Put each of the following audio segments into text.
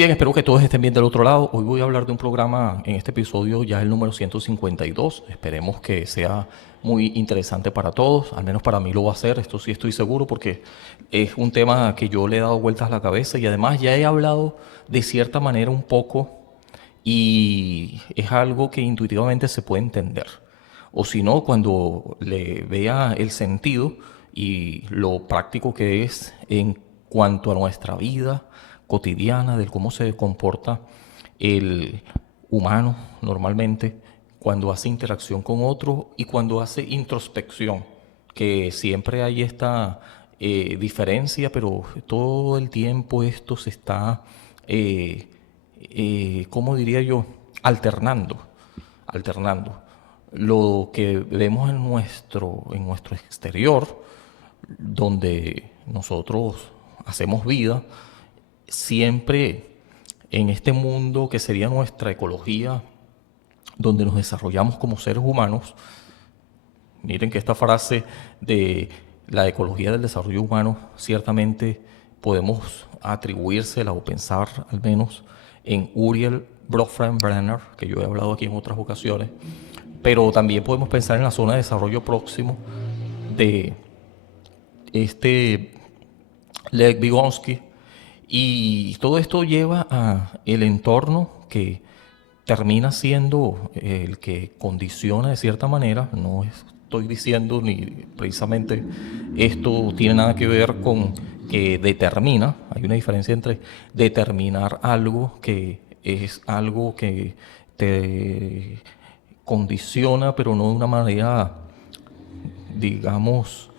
bien, espero que todos estén bien del otro lado. Hoy voy a hablar de un programa, en este episodio ya el número 152. Esperemos que sea muy interesante para todos, al menos para mí lo va a ser, esto sí estoy seguro porque es un tema que yo le he dado vueltas a la cabeza y además ya he hablado de cierta manera un poco y es algo que intuitivamente se puede entender. O si no, cuando le vea el sentido y lo práctico que es en cuanto a nuestra vida cotidiana, de cómo se comporta el humano normalmente cuando hace interacción con otro y cuando hace introspección, que siempre hay esta diferencia, pero todo el tiempo esto se está, ¿cómo diría yo? Alternando, alternando. Lo que vemos en nuestro exterior, donde nosotros hacemos vida, siempre en este mundo que sería nuestra ecología, donde nos desarrollamos como seres humanos. Miren que esta frase de la ecología del desarrollo humano ciertamente podemos atribuírsela o pensar al menos en Uriel Bronfenbrenner, que yo he hablado aquí en otras ocasiones, pero también podemos pensar en la zona de desarrollo próximo de este Lev Vygotsky, y todo esto lleva a el entorno que termina siendo el que condiciona de cierta manera. No estoy diciendo ni precisamente esto tiene nada que ver con que determina. Hay una diferencia entre determinar algo que es algo que te condiciona, pero no de una manera, digamos,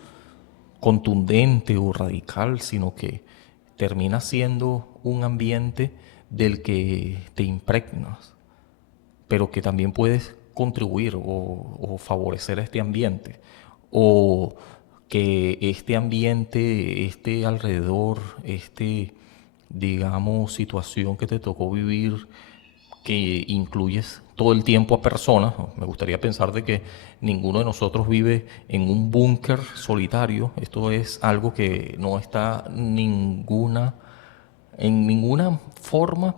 contundente o radical, sino que termina siendo un ambiente del que te impregnas, pero que también puedes contribuir o favorecer a este ambiente, o que este ambiente, este alrededor, digamos, situación que te tocó vivir, que incluyes todo el tiempo a personas. Me gustaría pensar de que ninguno de nosotros vive en un búnker solitario. Esto es algo que no está en ninguna forma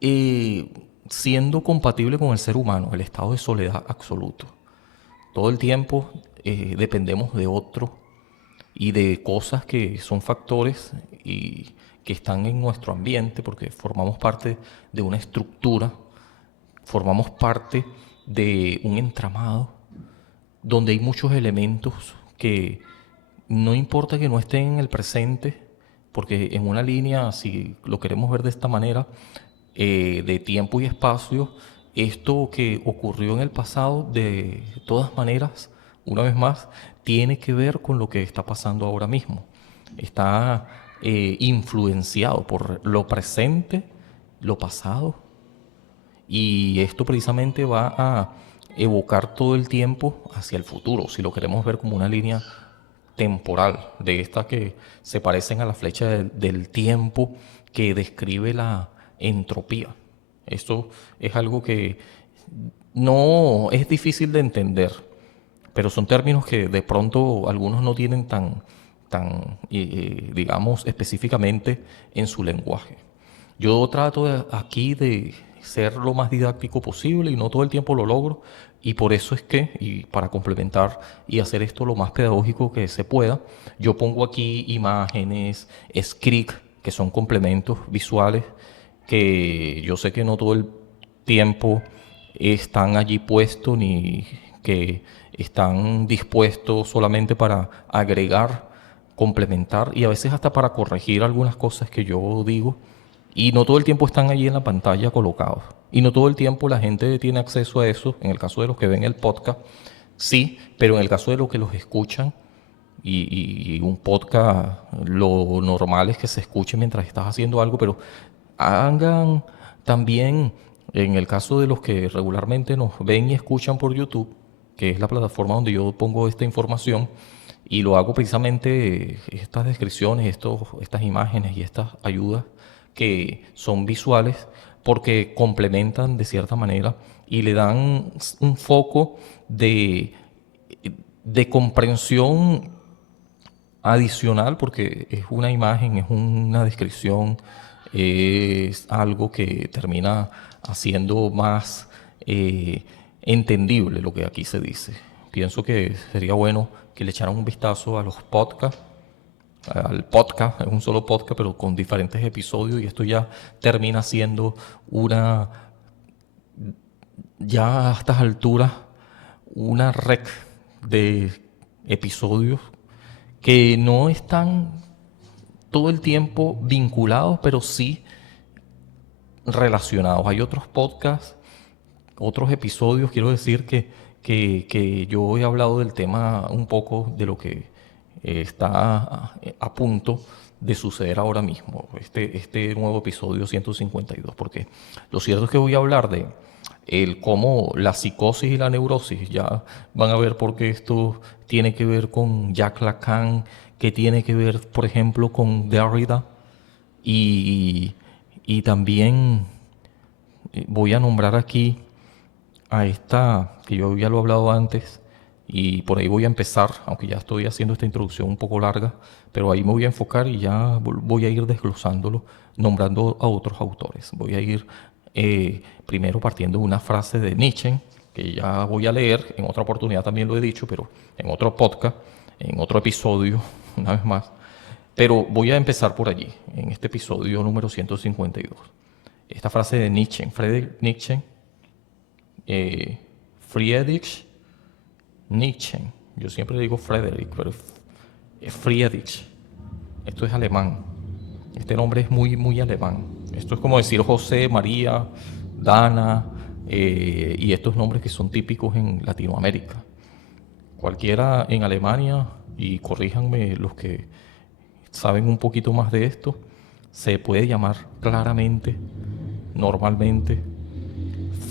eh, siendo compatible con el ser humano, el estado de soledad absoluto. Todo el tiempo dependemos de otro y de cosas que son factores y que están en nuestro ambiente porque formamos parte de una estructura, formamos parte de un entramado donde hay muchos elementos que no importa que no estén en el presente, porque en una línea, si lo queremos ver de esta manera, de tiempo y espacio, esto que ocurrió en el pasado, de todas maneras, una vez más, tiene que ver con lo que está pasando ahora mismo. Está influenciado por lo presente, lo pasado, y esto precisamente va a evocar todo el tiempo hacia el futuro, si lo queremos ver como una línea temporal, de estas que se parecen a la flecha del tiempo que describe la entropía. Esto es algo que no es difícil de entender, pero son términos que de pronto algunos no tienen digamos, específicamente en su lenguaje. Yo trato aquí de ser lo más didáctico posible y no todo el tiempo lo logro, y por eso es que, y para complementar y hacer esto lo más pedagógico que se pueda, yo pongo aquí imágenes, script, que son complementos visuales, que yo sé que no todo el tiempo están allí puestos ni que están dispuestos solamente para agregar, complementar y a veces hasta para corregir algunas cosas que yo digo, y no todo el tiempo están allí en la pantalla colocados. Y no todo el tiempo la gente tiene acceso a eso. En el caso de los que ven el podcast, sí, pero en el caso de los que los escuchan, y un podcast, lo normal es que se escuche mientras estás haciendo algo, pero hagan también, en el caso de los que regularmente nos ven y escuchan por YouTube, que es la plataforma donde yo pongo esta información, y lo hago precisamente estas descripciones, estas imágenes y estas ayudas que son visuales, porque complementan de cierta manera y le dan un foco de comprensión adicional, porque es una imagen, es una descripción, es algo que termina haciendo más entendible lo que aquí se dice. Pienso que sería bueno que le echaran un vistazo a los podcasts, al podcast, es un solo podcast, pero con diferentes episodios, y esto ya termina siendo una, ya a estas alturas, una red de episodios que no están todo el tiempo vinculados, pero sí relacionados. Hay otros podcasts, otros episodios, quiero decir que yo he hablado del tema un poco de lo que está a punto de suceder ahora mismo, este nuevo episodio 152, porque lo cierto es que voy a hablar de cómo la psicosis y la neurosis, ya van a ver por qué esto tiene que ver con Jacques Lacan, que tiene que ver, por ejemplo, con Derrida, y, y también voy a nombrar aquí a esta, que yo ya lo he hablado antes, y por ahí voy a empezar, aunque ya estoy haciendo esta introducción un poco larga, pero ahí me voy a enfocar y ya voy a ir desglosándolo, nombrando a otros autores. Voy a ir primero partiendo de una frase de Nietzsche, que ya voy a leer, en otra oportunidad también lo he dicho, pero en otro podcast, en otro episodio, una vez más. Pero voy a empezar por allí, en este episodio número 152. Esta frase de Nietzsche, Friedrich Nietzsche, eh, Friedrich Nietzsche. Yo siempre digo Friedrich, pero es Friedrich. Esto es alemán. Este nombre es muy, muy alemán. Esto es como decir José, María, Dana, y estos nombres que son típicos en Latinoamérica. Cualquiera en Alemania, y corríjanme los que saben un poquito más de esto, se puede llamar claramente, normalmente,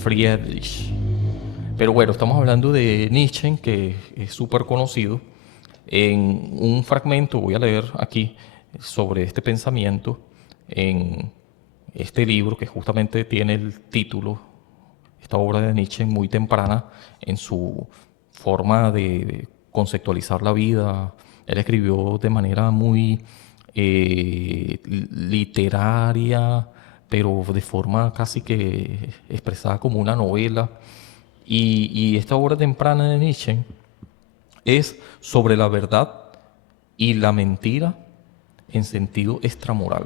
Friedrich. Pero bueno, estamos hablando de Nietzsche, que es súper conocido. En un fragmento voy a leer aquí sobre este pensamiento en este libro que justamente tiene el título, esta obra de Nietzsche muy temprana en su forma de conceptualizar la vida. Él escribió de manera muy literaria, pero de forma casi que expresada como una novela. Y esta obra temprana de Nietzsche es sobre la verdad y la mentira en sentido extramoral.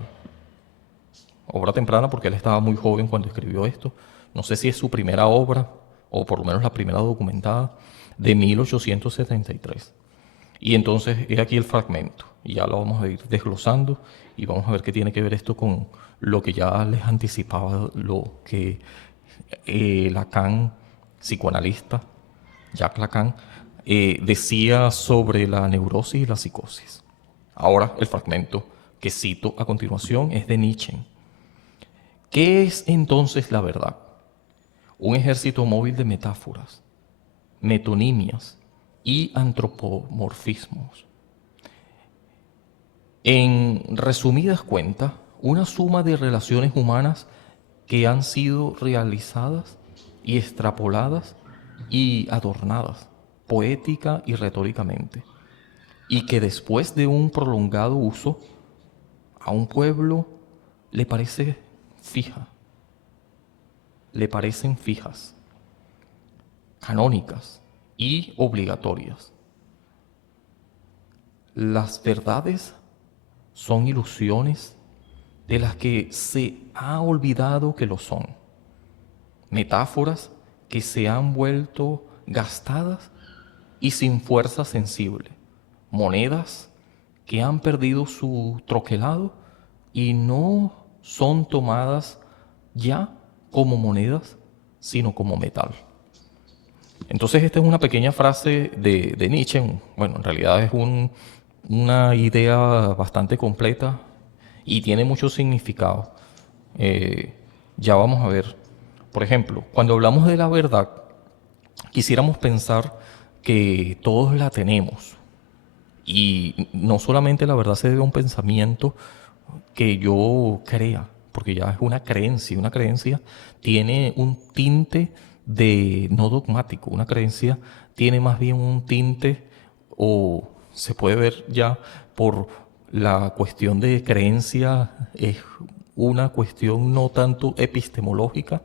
Obra temprana porque él estaba muy joven cuando escribió esto. No sé si es su primera obra, o por lo menos la primera documentada, de 1873. Y entonces he aquí el fragmento, y ya lo vamos a ir desglosando, y vamos a ver qué tiene que ver esto con lo que ya les anticipaba, lo que Lacan, psicoanalista, Jacques Lacan, decía sobre la neurosis y la psicosis. Ahora el fragmento que cito a continuación es de Nietzsche. ¿Qué es entonces la verdad? Un ejército móvil de metáforas, metonimias y antropomorfismos. En resumidas cuentas, una suma de relaciones humanas que han sido realizadas y extrapoladas y adornadas, poética y retóricamente, y que después de un prolongado uso, a un pueblo le parece fija, le parecen fijas, canónicas y obligatorias. Las verdades son ilusiones de las que se ha olvidado que lo son, metáforas que se han vuelto gastadas y sin fuerza sensible, monedas que han perdido su troquelado y no son tomadas ya como monedas, sino como metal. Entonces esta es una pequeña frase de Nietzsche. Bueno, en realidad es una idea bastante completa y tiene mucho significado. Eh, ya vamos a ver. Por ejemplo, cuando hablamos de la verdad, quisiéramos pensar que todos la tenemos. Y no solamente la verdad se debe a un pensamiento que yo crea, porque ya es una creencia tiene un tinte de no dogmático, una creencia tiene más bien un tinte, o se puede ver ya por la cuestión de creencia, es una cuestión no tanto epistemológica,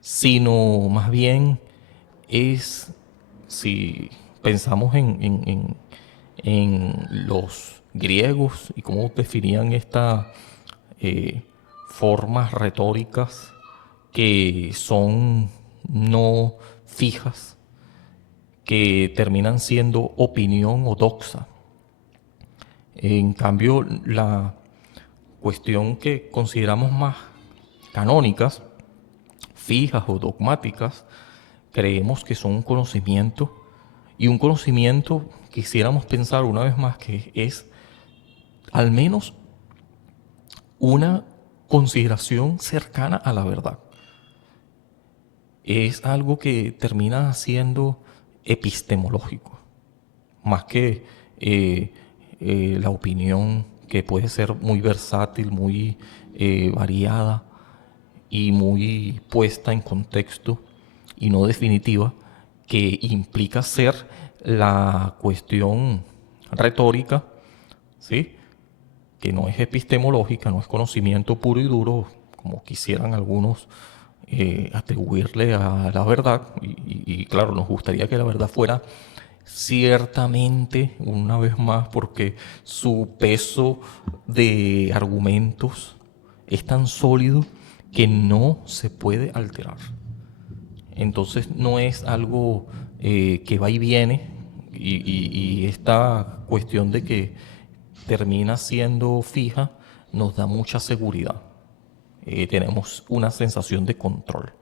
sino más bien es, si pensamos en los griegos y cómo definían estas formas retóricas que son no fijas, que terminan siendo opinión o doxa. En cambio, la cuestión que consideramos más canónicas, fijas o dogmáticas, creemos que son un conocimiento, y un conocimiento quisiéramos pensar una vez más que es al menos una consideración cercana a la verdad. Es algo que termina siendo epistemológico, más que la opinión, que puede ser muy versátil, muy variada y muy puesta en contexto y no definitiva, que implica ser la cuestión retórica, ¿sí? Que no es epistemológica, no es conocimiento puro y duro, como quisieran algunos atribuirle a la verdad. Y claro, nos gustaría que la verdad fuera ciertamente, una vez más, porque su peso de argumentos es tan sólido que no se puede alterar. Entonces no es algo que va y viene, y esta cuestión de que termina siendo fija nos da mucha seguridad. Tenemos una sensación de control,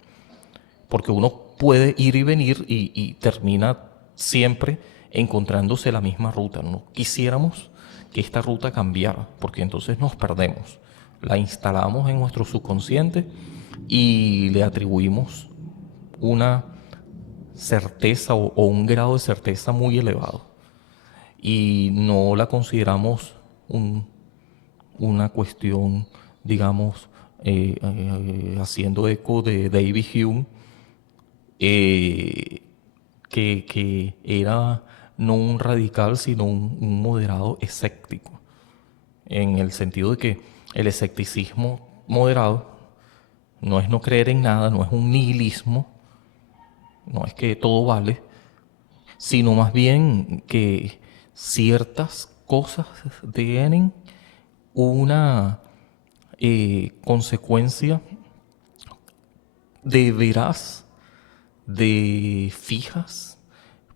porque uno puede ir y venir y termina siempre encontrándose la misma ruta. No quisiéramos que esta ruta cambiara, porque entonces nos perdemos. La instalamos en nuestro subconsciente y le atribuimos una certeza o un grado de certeza muy elevado, y no la consideramos una cuestión, digamos, haciendo eco de David Hume, eh, que era no un radical, sino un moderado escéptico, en el sentido de que el escepticismo moderado no es no creer en nada, no es un nihilismo, no es que todo vale, sino más bien que ciertas cosas tienen una consecuencia de veraz, de fijas,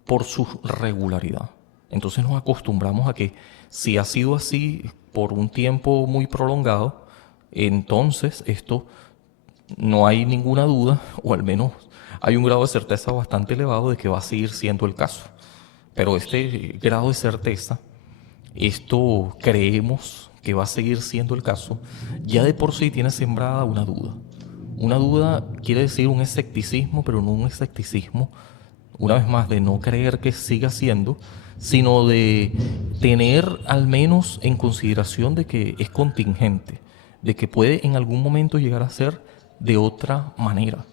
por su regularidad. Entonces nos acostumbramos a que si ha sido así por un tiempo muy prolongado, entonces esto no hay ninguna duda, o al menos hay un grado de certeza bastante elevado de que va a seguir siendo el caso. Pero este grado de certeza, esto creemos que va a seguir siendo el caso, ya de por sí tiene sembrada una duda. Una duda quiere decir un escepticismo, pero no un escepticismo, una vez más, de no creer que siga siendo, sino de tener al menos en consideración de que es contingente, de que puede en algún momento llegar a ser de otra manera,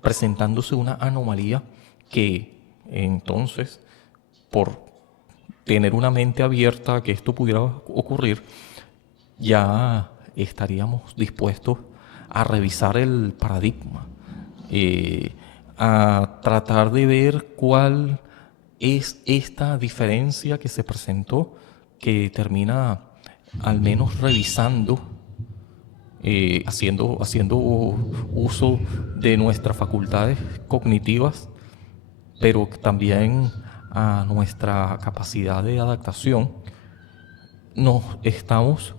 presentándose una anomalía que entonces, por tener una mente abierta a que esto pudiera ocurrir, ya estaríamos dispuestos a revisar el paradigma, eh, a tratar de ver cuál es esta diferencia que se presentó, que termina al menos revisando, haciendo uso de nuestras facultades cognitivas, pero también a nuestra capacidad de adaptación. Nos estamos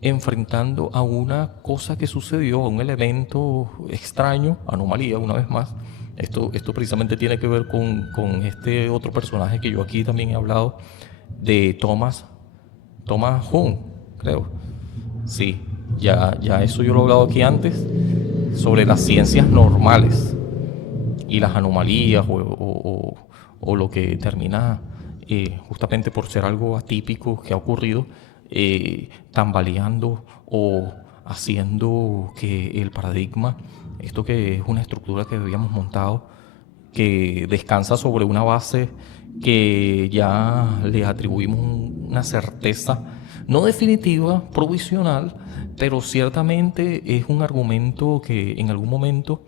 enfrentando a una cosa que sucedió, a un elemento extraño, anomalía, una vez más. Esto precisamente tiene que ver con este otro personaje que yo aquí también he hablado, de Thomas Hume, creo. Sí, ya eso yo lo he hablado aquí antes, sobre las ciencias normales y las anomalías, o lo que termina, justamente por ser algo atípico que ha ocurrido, tambaleando o haciendo que el paradigma, esto que es una estructura que habíamos montado, que descansa sobre una base que ya le atribuimos una certeza no definitiva, provisional, pero ciertamente es un argumento que en algún momento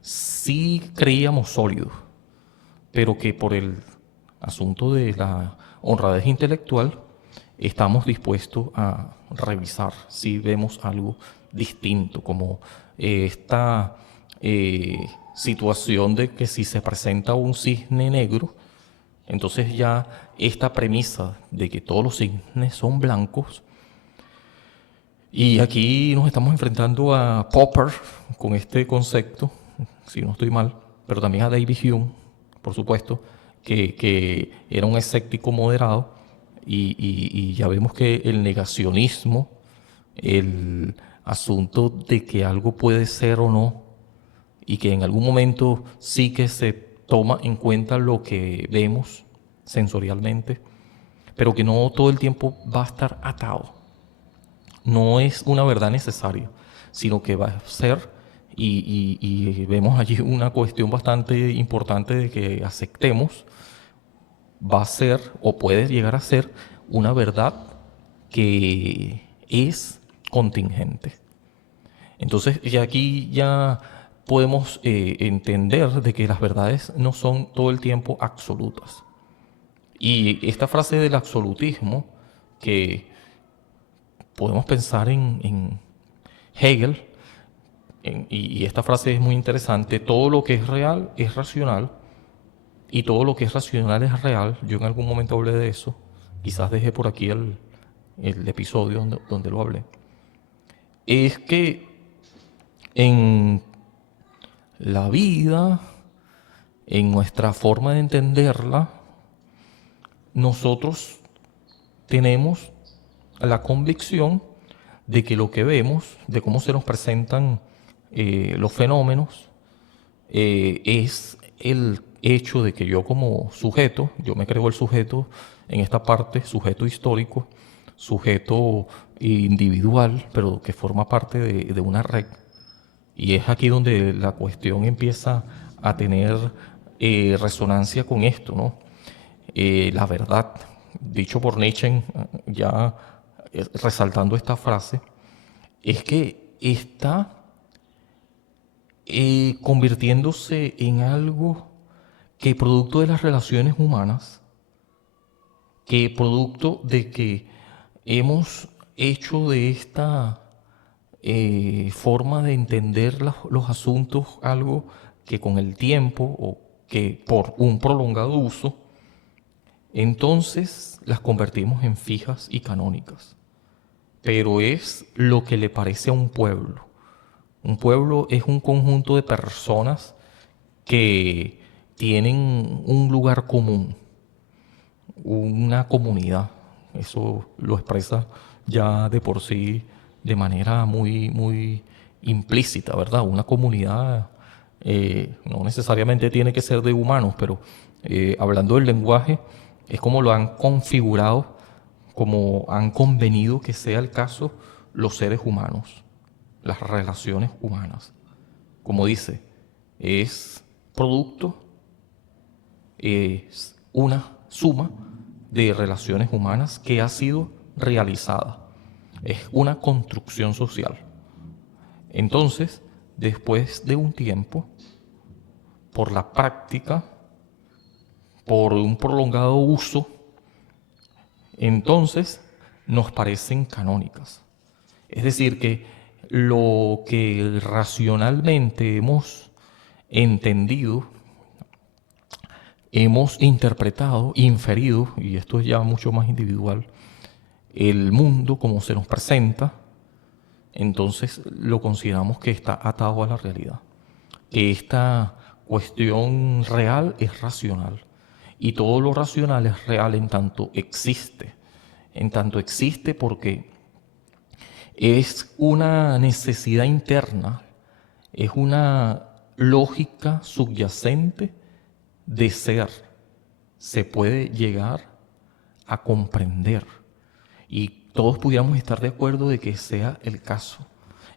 sí creíamos sólido, pero que por el asunto de la honradez intelectual estamos dispuestos a revisar si vemos algo distinto, como esta situación de que si se presenta un cisne negro, entonces ya esta premisa de que todos los cisnes son blancos, y aquí nos estamos enfrentando a Popper con este concepto, si no estoy mal, pero también a David Hume, por supuesto, que era un escéptico moderado, y ya vemos que el negacionismo, el asunto de que algo puede ser o no, y que en algún momento sí que se toma en cuenta lo que vemos sensorialmente, pero que no todo el tiempo va a estar atado. No es una verdad necesaria, sino que va a ser, y vemos allí una cuestión bastante importante de que aceptemos, va a ser o puede llegar a ser una verdad que es contingente. Entonces, ya aquí ya podemos entender de que las verdades no son todo el tiempo absolutas. Y esta frase del absolutismo, que podemos pensar en Hegel, y esta frase es muy interesante: todo lo que es real es racional, y todo lo que es racional es real. Yo en algún momento hablé de eso, quizás dejé por aquí el episodio donde lo hablé. Es que en la vida, en nuestra forma de entenderla, nosotros tenemos la convicción de que lo que vemos, de cómo se nos presentan los fenómenos, es el hecho de que yo como sujeto, yo me creo el sujeto en esta parte, sujeto histórico, sujeto individual, pero que forma parte de una red. Y es aquí donde la cuestión empieza a tener resonancia con esto, ¿no? La verdad, dicho por Nietzsche, ya resaltando esta frase, es que está convirtiéndose en algo que, producto de las relaciones humanas, que producto de que hemos hecho de esta forma de entender los asuntos algo que con el tiempo, o que por un prolongado uso, entonces las convertimos en fijas y canónicas. Pero es lo que le parece a un pueblo. Un pueblo es un conjunto de personas que tienen un lugar común, una comunidad. Eso lo expresa ya de por sí de manera muy, muy implícita, ¿verdad? Una comunidad no necesariamente tiene que ser de humanos, pero hablando del lenguaje, es como lo han configurado, como han convenido que sea el caso los seres humanos, las relaciones humanas. Como dice, es producto, es una suma de relaciones humanas que ha sido realizada. Es una construcción social. Entonces, después de un tiempo, por la práctica, por un prolongado uso, entonces nos parecen canónicas. Es decir, que lo que racionalmente hemos entendido, hemos interpretado, inferido, y esto es ya mucho más individual, el mundo como se nos presenta, entonces lo consideramos que está atado a la realidad, que esta cuestión real es racional, y todo lo racional es real en tanto existe porque es una necesidad interna, es una lógica subyacente de ser. Se puede llegar a comprender, y todos pudiéramos estar de acuerdo de que sea el caso.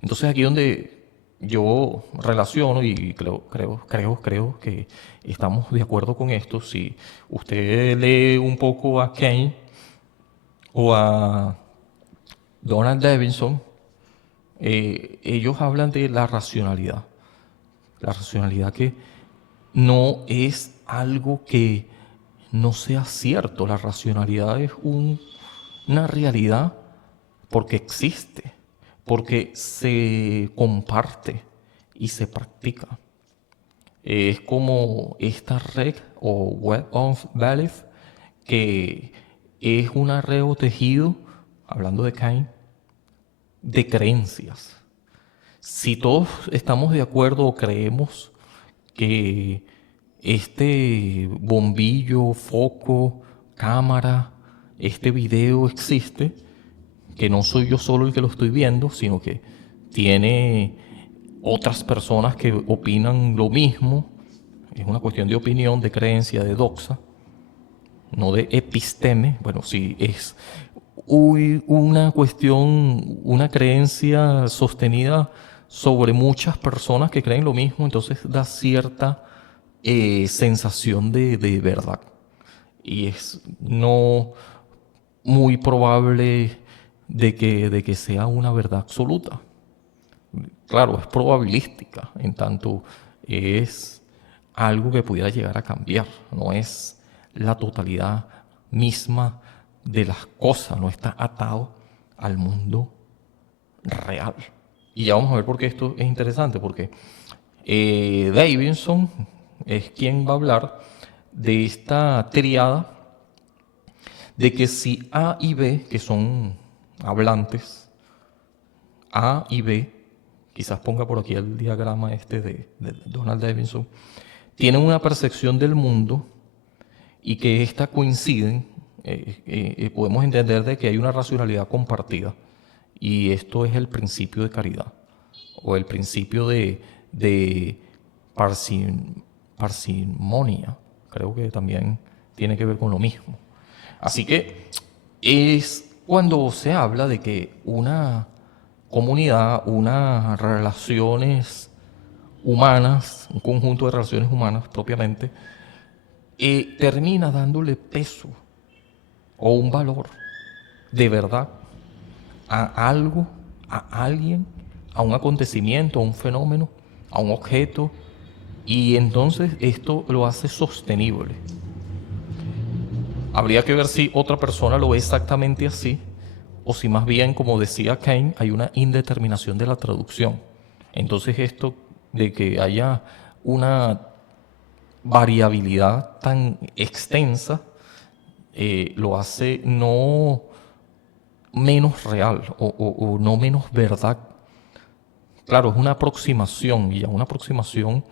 Entonces aquí donde yo relaciono, y creo que estamos de acuerdo con esto. Si usted lee un poco a Keynes o a Donald Davidson, ellos hablan de la racionalidad. La racionalidad que no es algo que no sea cierto. La racionalidad es una realidad porque existe, porque se comparte y se practica. Es como esta red o web of belief, que es una red o tejido, hablando de Cain, de creencias. Si todos estamos de acuerdo o creemos que este bombillo, foco, cámara, este video existe, que no soy yo solo el que lo estoy viendo, sino que tiene otras personas que opinan lo mismo, es una cuestión de opinión, de creencia, de doxa, no de episteme. Bueno, sí, es una cuestión, una creencia sostenida sobre muchas personas que creen lo mismo, entonces da cierta sensación de verdad. Y es no muy probable de que sea una verdad absoluta. Claro, es probabilística, en tanto es algo que pudiera llegar a cambiar, no es la totalidad misma de las cosas, no está atado al mundo real. Y ya vamos a ver por qué esto es interesante, porque Davidson es quien va a hablar de esta triada de que si A y B, que son hablantes, A y B, quizás ponga por aquí el diagrama este de Donald Davidson, tienen una percepción del mundo y que ésta coinciden, podemos entender de que hay una racionalidad compartida. Y esto es el principio de caridad, o el principio de parsimonia, creo que también tiene que ver con lo mismo. Así que es cuando se habla de que una comunidad, unas relaciones humanas, un conjunto de relaciones humanas propiamente, termina dándole peso o un valor de verdad a algo, a alguien, a un acontecimiento, a un fenómeno, a un objeto, y entonces esto lo hace sostenible. Habría que ver si otra persona lo ve exactamente así, o si más bien, como decía Kane, hay una indeterminación de la traducción. Entonces esto de que haya una variabilidad tan extensa lo hace no menos real o no menos verdad. Claro, es una aproximación, y a una aproximación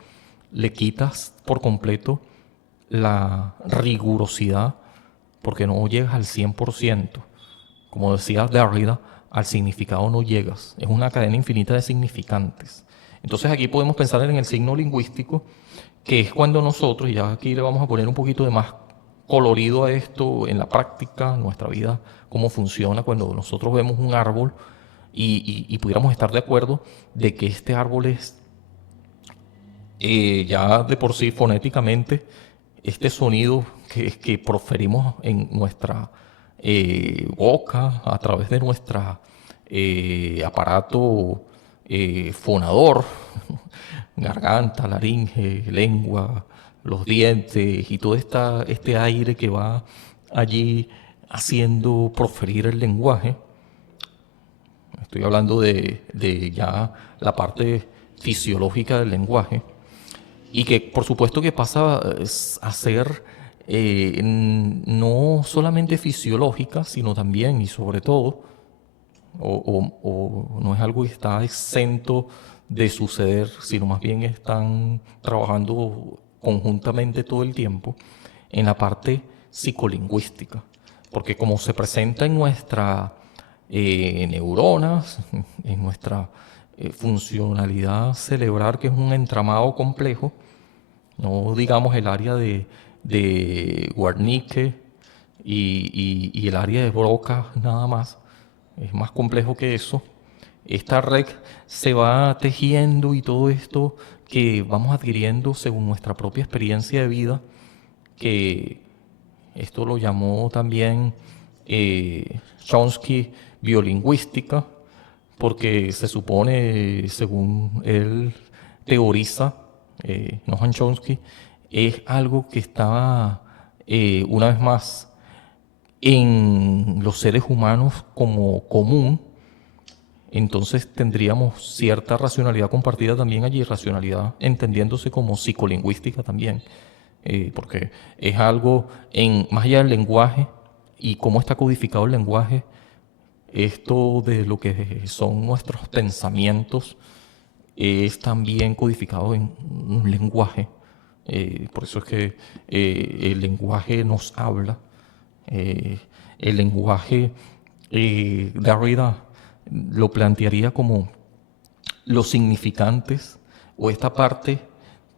le quitas por completo la rigurosidad porque no llegas al 100%. Como decía Derrida, al significado no llegas. Es una cadena infinita de significantes. Entonces aquí podemos pensar en el signo lingüístico, que es cuando nosotros, y ya aquí le vamos a poner un poquito de más colorido a esto en la práctica, nuestra vida, cómo funciona cuando nosotros vemos un árbol y pudiéramos estar de acuerdo de que este árbol es ya de por sí fonéticamente, este sonido que proferimos en nuestra boca a través de nuestro aparato fonador, garganta, laringe, lengua, los dientes y todo este aire que va allí haciendo proferir el lenguaje. Estoy hablando de ya la parte fisiológica del lenguaje, y que por supuesto que pasa a ser no solamente fisiológica, sino también y sobre todo, o no es algo que está exento de suceder, sino más bien están trabajando conjuntamente todo el tiempo en la parte psicolingüística, porque como se presenta en nuestra neuronas, en nuestra funcionalidad cerebral, que es un entramado complejo, no digamos el área de Wernicke y el área de Broca nada más, es más complejo que eso. Esta red se va tejiendo y todo esto que vamos adquiriendo según nuestra propia experiencia de vida, que esto lo llamó también Chomsky biolingüística, porque se supone, según él teoriza, Noam Chomsky, es algo que estaba, una vez más, en los seres humanos como común. Entonces tendríamos cierta racionalidad compartida también allí, racionalidad entendiéndose como psicolingüística también, porque es algo más allá del lenguaje y cómo está codificado el lenguaje, esto de lo que son nuestros pensamientos es también codificado en un lenguaje. Por eso es que el lenguaje nos habla. Eh, el lenguaje, Derrida lo plantearía como los significantes o esta parte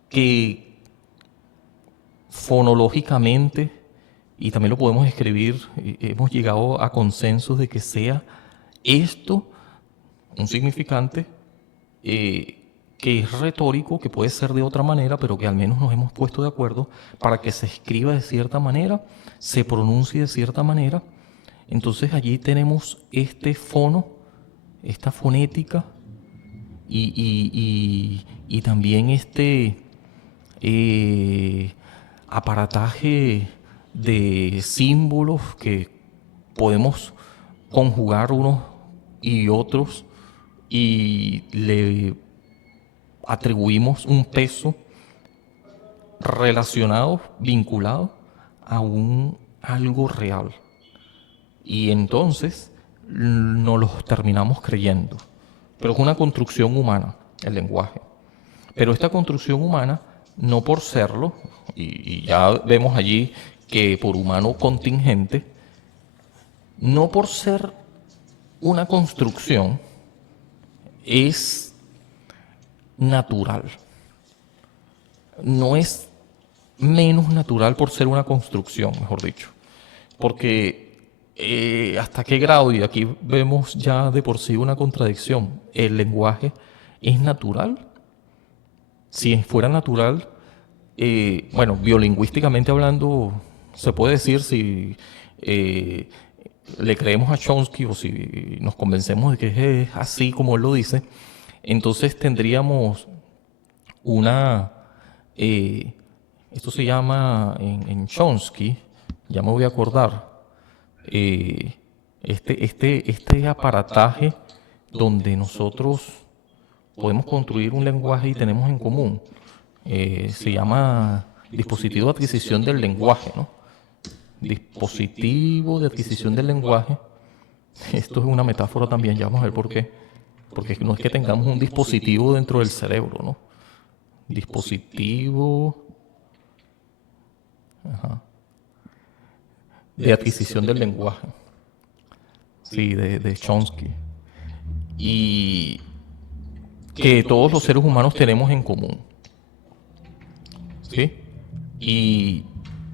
que fonológicamente, y también lo podemos escribir, hemos llegado a consensos de que sea esto un significante que es retórico, que puede ser de otra manera, pero que al menos nos hemos puesto de acuerdo para que se escriba de cierta manera, se pronuncie de cierta manera. Entonces allí tenemos este fono, esta fonética y también este aparataje de símbolos que podemos conjugar unos y otros y le atribuimos un peso relacionado, vinculado a algo real. Y entonces nos los terminamos creyendo. Pero es una construcción humana, el lenguaje. Pero esta construcción humana, no por serlo, y ya vemos allí que por humano contingente, no por ser una construcción, es natural. No es menos natural por ser una construcción, mejor dicho. Porque hasta qué grado, y aquí vemos ya de por sí una contradicción, el lenguaje es natural. Si fuera natural, bueno, biolingüísticamente hablando, se puede decir si le creemos a Chomsky o si nos convencemos de que es así como él lo dice, entonces tendríamos una, eh, esto se llama en Chomsky, ya me voy a acordar, este aparataje donde nosotros podemos construir un lenguaje y tenemos en común, se llama dispositivo de adquisición del lenguaje, ¿no? Dispositivo de adquisición del lenguaje. Esto es una metáfora también, ya vamos a ver por qué. Porque no es que tengamos un dispositivo dentro del cerebro, ¿no? Dispositivo de adquisición del lenguaje. Sí, de Chomsky. Y que todos los seres humanos tenemos en común. ¿Sí? Y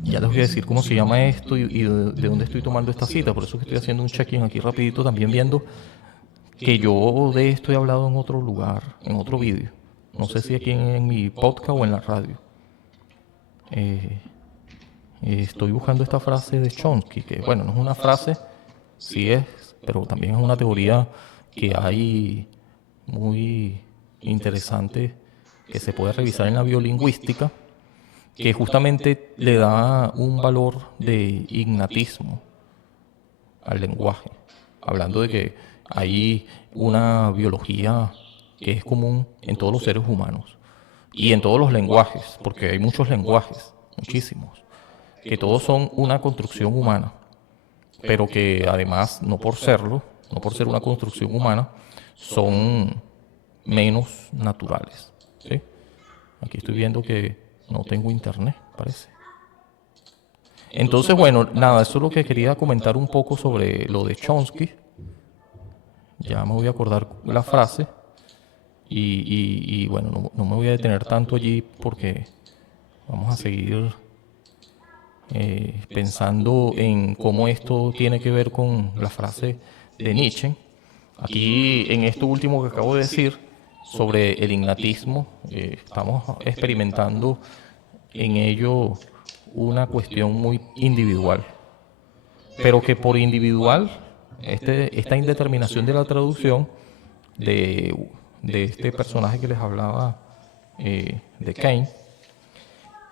ya les voy a decir cómo se llama esto y de dónde estoy tomando esta cita. Por eso que estoy haciendo un check-in aquí rapidito, también viendo que yo de esto he hablado en otro lugar, en otro vídeo. No sé si aquí en mi podcast o en la radio. Estoy buscando esta frase de Chomsky, que bueno, no es una frase, sí es, pero también es una teoría que hay muy interesante que se puede revisar en la biolingüística, que justamente le da un valor de ignatismo al lenguaje, hablando de que hay una biología que es común en todos los seres humanos y en todos los lenguajes, porque hay muchos lenguajes, muchísimos, que todos son una construcción humana, pero que además, no por serlo, no por ser una construcción humana, son menos naturales. ¿Sí? Aquí estoy viendo que no tengo internet, parece. Entonces, bueno, nada, eso es lo que quería comentar un poco sobre lo de Chomsky. Ya me voy a acordar la frase y bueno, no me voy a detener tanto allí porque vamos a seguir pensando en cómo esto tiene que ver con la frase de Nietzsche. Aquí, en esto último que acabo de decir, sobre el ignatismo, estamos experimentando en ello una cuestión muy individual, pero que por individual esta indeterminación de la traducción de, de este personaje que les hablaba, de Kane.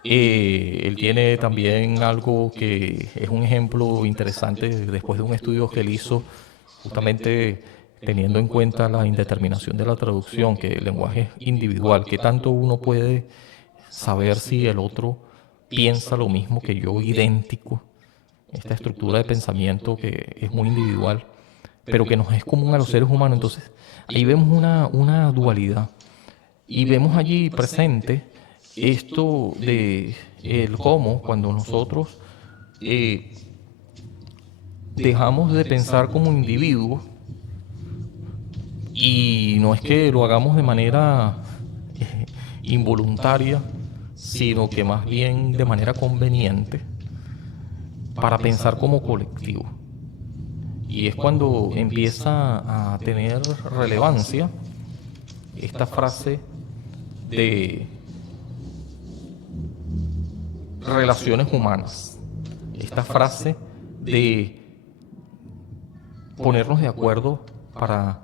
Él tiene también algo que es un ejemplo interesante después de un estudio que él hizo justamente teniendo en cuenta la indeterminación de la traducción, que el lenguaje es individual, que tanto uno puede saber si el otro piensa lo mismo que yo, idéntico, esta estructura de pensamiento que es muy individual, pero que nos es común a los seres humanos. Entonces, ahí vemos una dualidad y vemos allí presente esto de el cómo cuando nosotros eh, dejamos de pensar como individuos, y no es que lo hagamos de manera involuntaria, sino que más bien de manera conveniente para pensar como colectivo. Y es cuando empieza a tener relevancia esta frase de relaciones humanas, esta frase de ponernos de acuerdo para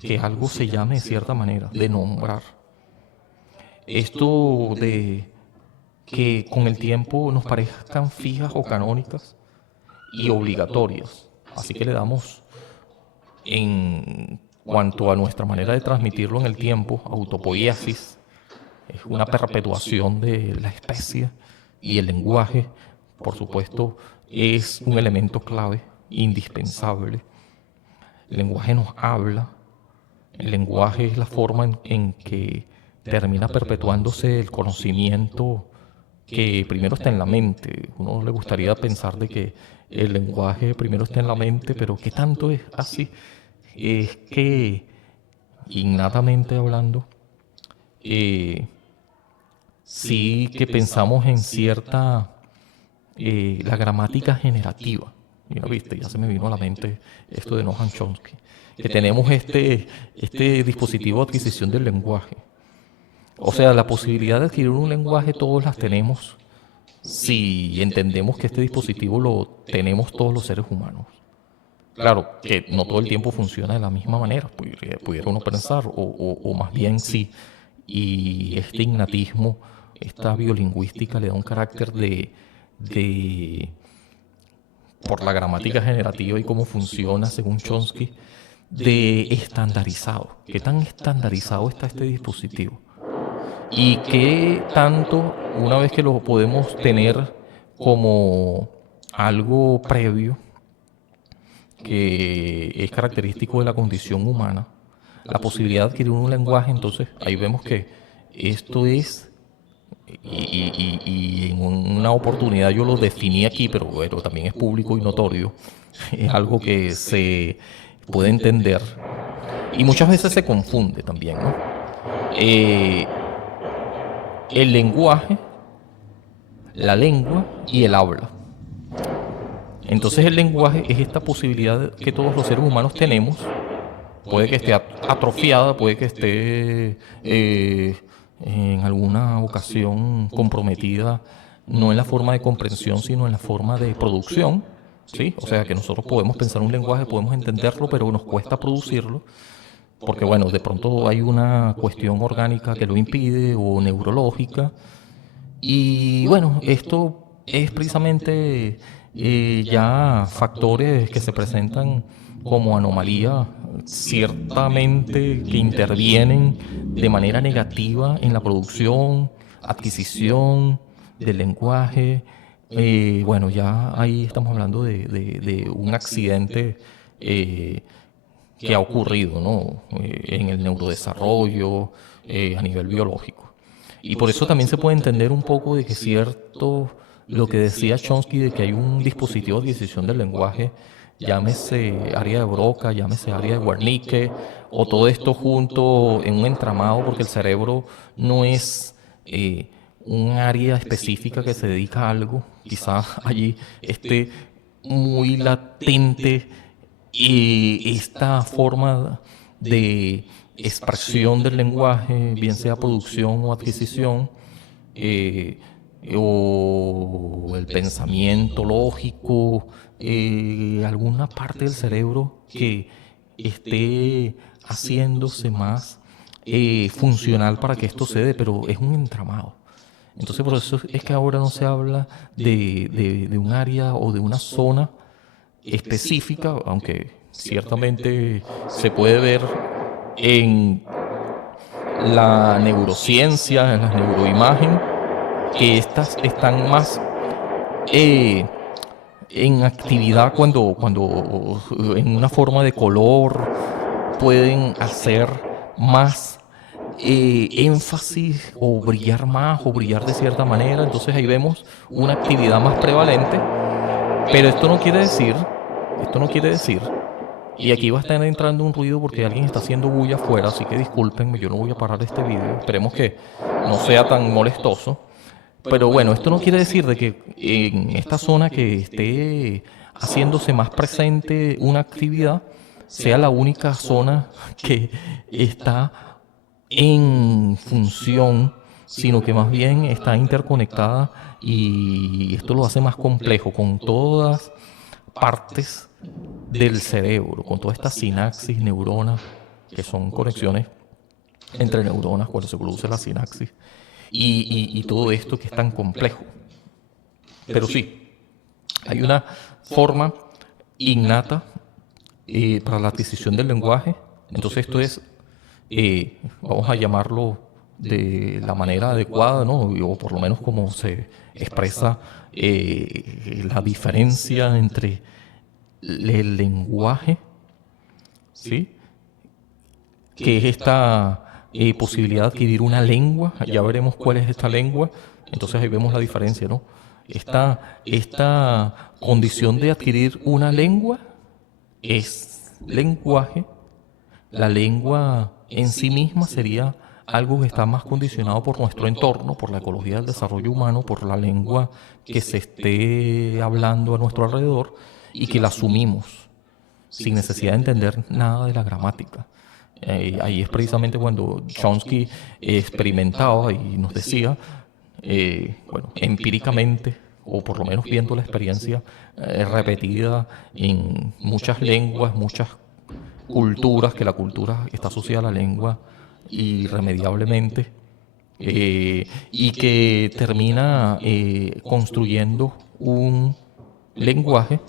que algo se llame de cierta manera, de nombrar. Esto de que con el tiempo nos parezcan fijas o canónicas y obligatorias. Así que le damos, en cuanto a nuestra manera de transmitirlo en el tiempo, autopoiesis, es una perpetuación de la especie, y el lenguaje, por supuesto, es un elemento clave, indispensable. El lenguaje nos habla, el lenguaje es la forma en que termina perpetuándose el conocimiento que primero está en la mente. Uno le gustaría pensar de que el lenguaje primero está en la mente, pero ¿qué tanto es así? Es que, innatamente hablando, eh, sí que pensamos en cierta, la gramática generativa. Mira, viste, ya se me vino a la mente esto de Noam Chomsky, que tenemos este dispositivo de adquisición del lenguaje. O sea, la posibilidad de adquirir un lenguaje todos las tenemos si entendemos que este dispositivo lo tenemos todos los seres humanos. Claro, que no todo el tiempo funciona de la misma manera, pudiera uno pensar, o más bien sí. Y este innatismo, esta biolingüística le da un carácter de, por la gramática generativa y cómo funciona según Chomsky, de estandarizado. ¿Qué tan estandarizado está este dispositivo? Y qué tanto, una vez que lo podemos tener como algo previo, que es característico de la condición humana, la posibilidad de adquirir un lenguaje, entonces ahí vemos que esto es, y en una oportunidad yo lo definí aquí, pero bueno, también es público y notorio, es algo que se puede entender y muchas veces se confunde también, ¿no? Eh, el lenguaje, la lengua y el habla. Entonces el lenguaje es esta posibilidad que todos los seres humanos tenemos. Puede que esté atrofiada, puede que esté en alguna ocasión comprometida, no en la forma de comprensión, sino en la forma de producción. ¿Sí? O sea que nosotros podemos pensar un lenguaje, podemos entenderlo, pero nos cuesta producirlo, porque bueno, de pronto hay una cuestión orgánica que lo impide o neurológica. Y bueno, esto es precisamente ya factores que se presentan como anomalía, ciertamente que intervienen de manera negativa en la producción, adquisición del lenguaje. Bueno, ya ahí estamos hablando de un accidente que ha ocurrido, ¿no? En el neurodesarrollo, a nivel biológico. Y por eso también se puede entender un poco de que cierto, lo que decía Chomsky, de que hay un dispositivo de adquisición del lenguaje, llámese área de Broca, llámese área de Wernicke, o todo esto junto en un entramado, porque el cerebro no es un área específica que se dedica a algo, quizás allí esté muy latente esta forma de expresión del lenguaje, bien sea producción o adquisición, o el pensamiento lógico, alguna parte del cerebro que esté haciéndose más funcional para que esto se dé, pero es un entramado. Entonces por eso es que ahora no se habla de un área o de una zona específica, aunque ciertamente se puede ver en la neurociencia, en la neuroimagen, que estas están más eh, en actividad cuando en una forma de color pueden hacer más énfasis o brillar más o brillar de cierta manera. Entonces ahí vemos una actividad más prevalente, pero esto no quiere decir, y aquí va a estar entrando un ruido porque alguien está haciendo bulla afuera, así que discúlpenme, yo no voy a parar este video, esperemos que no sea tan molestoso. Pero bueno, esto no quiere decir de que en esta zona que esté haciéndose más presente una actividad sea la única zona que está en función, sino que más bien está interconectada y esto lo hace más complejo con todas partes del cerebro, con toda esta sinapsis, neuronas, que son conexiones entre neuronas cuando se produce la sinapsis, y todo esto que es tan complejo. Pero sí, hay una forma innata para la adquisición del lenguaje. Entonces esto es, vamos a llamarlo de la manera adecuada, ¿no? O por lo menos como se expresa la diferencia entre el lenguaje, ¿sí? Que es esta posibilidad de adquirir una lengua. Ya veremos cuál es esta lengua. Entonces ahí vemos la diferencia, ¿no? Esta condición de adquirir una lengua es lenguaje. La lengua en sí misma sería algo que está más condicionado por nuestro entorno, por la ecología del desarrollo humano, por la lengua que se esté hablando a nuestro alrededor y que la asumimos sin necesidad de entender nada de la gramática. Ahí es precisamente cuando Chomsky experimentaba y nos decía, bueno, empíricamente, o por lo menos viendo la experiencia repetida en muchas lenguas, muchas culturas, que la cultura está asociada a la lengua irremediablemente, y que termina construyendo un lenguaje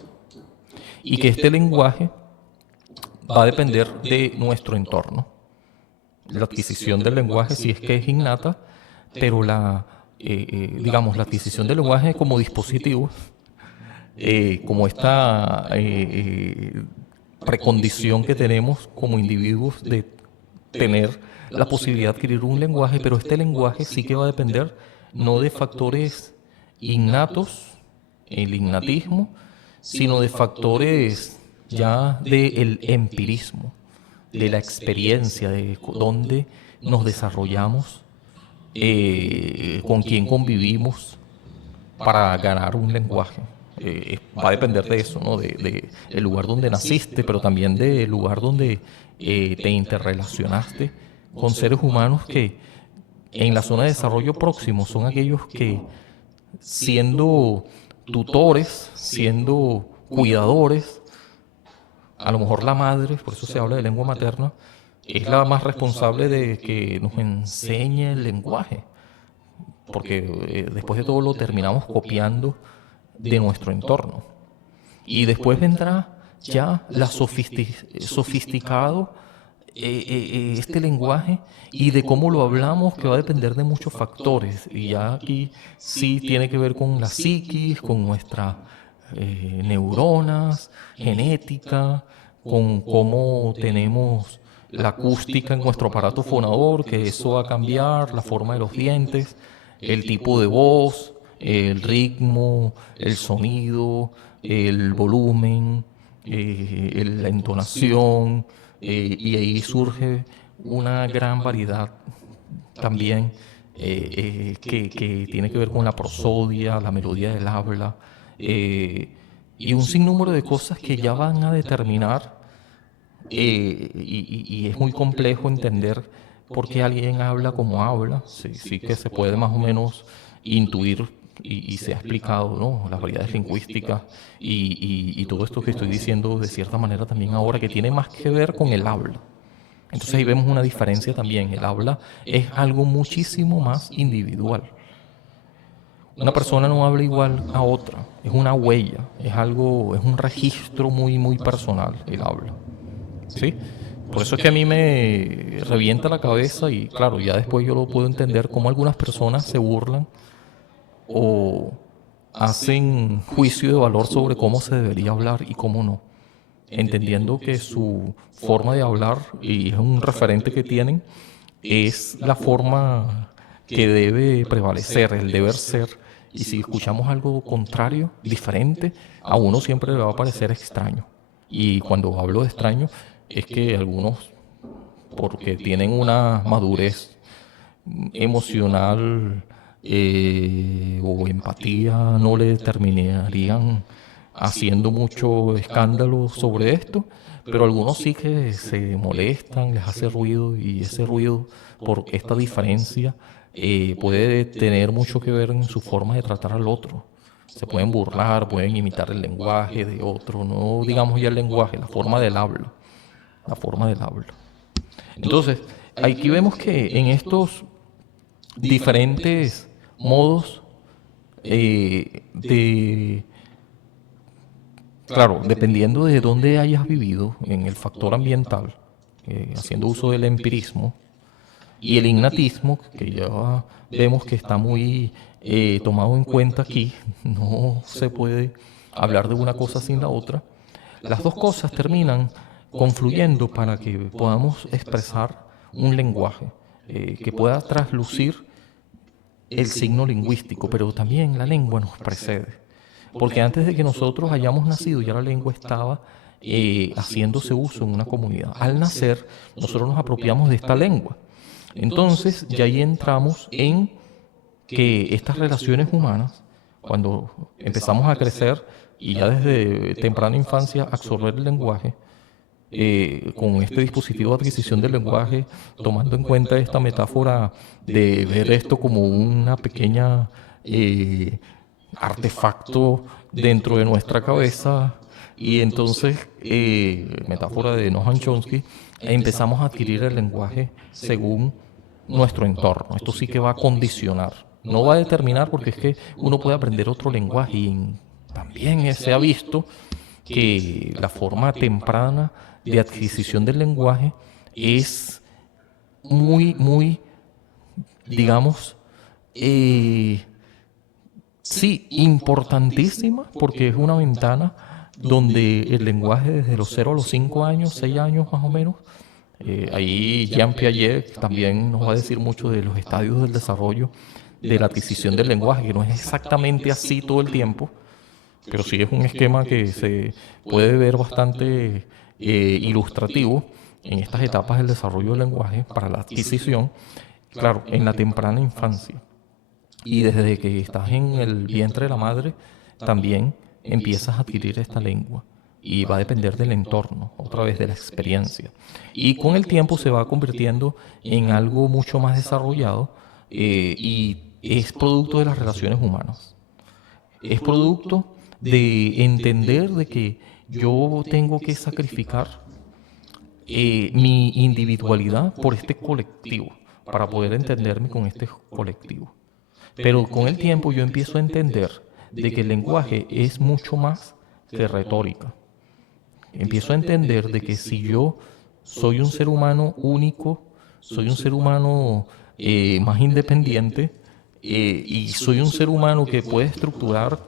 y que este lenguaje va a depender de nuestro entorno. La adquisición del lenguaje sí es que es innata, pero digamos, la adquisición del lenguaje como dispositivo, como esta precondición que tenemos como individuos de tener la posibilidad de adquirir un lenguaje, pero este lenguaje sí que va a depender no de factores innatos, el innatismo, sino de factores ya del empirismo, de la experiencia, de dónde nos desarrollamos, con quién convivimos para ganar un lenguaje. Va a depender de eso, ¿no? De el lugar donde naciste, pero también del lugar donde te interrelacionaste con seres humanos que en la zona de desarrollo próximo son aquellos que, siendo tutores, siendo cuidadores, a lo mejor la madre, por eso se habla de lengua materna, es la más responsable de que nos enseñe el lenguaje, porque después de todo lo terminamos copiando de nuestro entorno. Y después vendrá ya la sofisticado este lenguaje y de cómo lo hablamos, que va a depender de muchos factores. Y ya aquí sí tiene que ver con la psiquis, con nuestras neuronas, genética, con cómo tenemos la acústica en nuestro aparato fonador, que eso va a cambiar, la forma de los dientes, el tipo de voz, el ritmo, el sonido, el volumen, la entonación, y ahí surge una gran variedad también que tiene que ver con la prosodia, la melodía del habla, y un sinnúmero de cosas que ya van a determinar, y es muy complejo entender por qué alguien habla como habla. Sí, sí que se puede más o menos intuir y se ha explicado, ¿no? Las variedades lingüísticas y todo esto que estoy diciendo de cierta manera también ahora, que tiene más que ver con el habla. Entonces ahí vemos una diferencia también. El habla es algo muchísimo más individual. Una persona no habla igual a otra, es una huella, es algo, es un registro muy, muy personal el habla. ¿Sí? Por eso es que a mí me revienta la cabeza y claro, ya después yo lo puedo entender cómo algunas personas se burlan o hacen juicio de valor sobre cómo se debería hablar y cómo no, entendiendo que su forma de hablar, y es un referente que tienen, es la forma que debe prevalecer, el deber ser. Y si escuchamos algo contrario, diferente, a uno siempre le va a parecer extraño. Y cuando hablo de extraño, es que algunos, porque tienen una madurez emocional o empatía, no le terminarían haciendo mucho escándalo sobre esto, pero algunos sí que se molestan, les hace ruido y ese ruido por esta diferencia puede tener mucho que ver en su forma de tratar al otro. Se pueden burlar, pueden imitar el lenguaje de otro, no digamos ya el lenguaje, la forma del habla, la forma del habla. Entonces, aquí vemos que en estos diferentes modos de, claro, dependiendo de dónde hayas vivido, en el factor ambiental, haciendo uso del empirismo, y el innatismo, que ya vemos que está muy tomado en cuenta aquí, no se puede hablar de una cosa sin la otra, las dos cosas terminan confluyendo para que podamos expresar un lenguaje que pueda traslucir el signo lingüístico, pero también la lengua nos precede. Porque antes de que nosotros hayamos nacido, ya la lengua estaba haciéndose uso en una comunidad. Al nacer, nosotros nos apropiamos de esta lengua. Entonces, ya ahí entramos en que estas relaciones humanas, cuando empezamos a crecer y ya desde temprana infancia absorber el lenguaje, con este dispositivo de adquisición del lenguaje, tomando en cuenta esta metáfora de ver esto como una pequeña artefacto dentro de nuestra cabeza, y entonces, metáfora de Noam Chomsky, empezamos a adquirir el lenguaje según nuestro entorno. Esto sí que va a condicionar, no va a determinar, porque es que uno puede aprender otro lenguaje y también se ha visto que la forma temprana de adquisición del lenguaje es muy, muy, digamos, sí, importantísima, porque es una ventana donde el lenguaje desde los 0 a los 5 años, 6 años más o menos, ahí Jean Piaget también nos va a decir mucho de los estadios del desarrollo de la adquisición del lenguaje, que no es exactamente así todo el tiempo, pero sí es un esquema que se puede ver bastante ilustrativo en estas etapas del desarrollo del lenguaje para la adquisición, claro, en la temprana infancia. Y desde que estás en el vientre de la madre, también empiezas a adquirir esta lengua. Y va a depender del entorno, otra vez de la experiencia. Y con el tiempo se va convirtiendo en algo mucho más desarrollado y es producto de las relaciones humanas. Es producto de entender de que yo tengo que sacrificar mi individualidad por este colectivo, para poder entenderme con este colectivo. Pero con el tiempo yo empiezo a entender de que el lenguaje es mucho más que retórica. Empiezo a entender de que si yo soy un ser humano único, soy un ser humano más independiente, y soy un ser humano que puede estructurar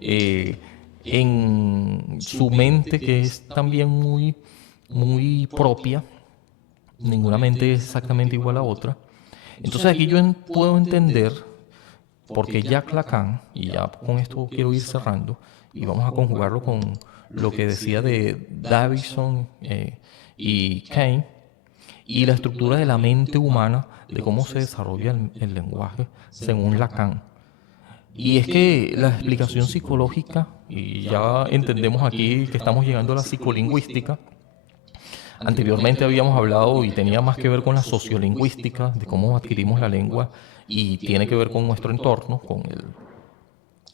eh, en su mente, que es también muy, muy propia, ninguna mente es exactamente igual a otra. Entonces aquí yo puedo entender, porque Jacques Lacan, y ya con esto quiero ir cerrando, y vamos a conjugarlo con lo que decía de Davidson y Kane, y la estructura de la mente humana, de cómo se desarrolla el lenguaje según Lacan. Y es que la explicación psicológica, y ya entendemos aquí que estamos llegando a la psicolingüística, anteriormente habíamos hablado y tenía más que ver con la sociolingüística, de cómo adquirimos la lengua, y tiene que ver con nuestro entorno, con el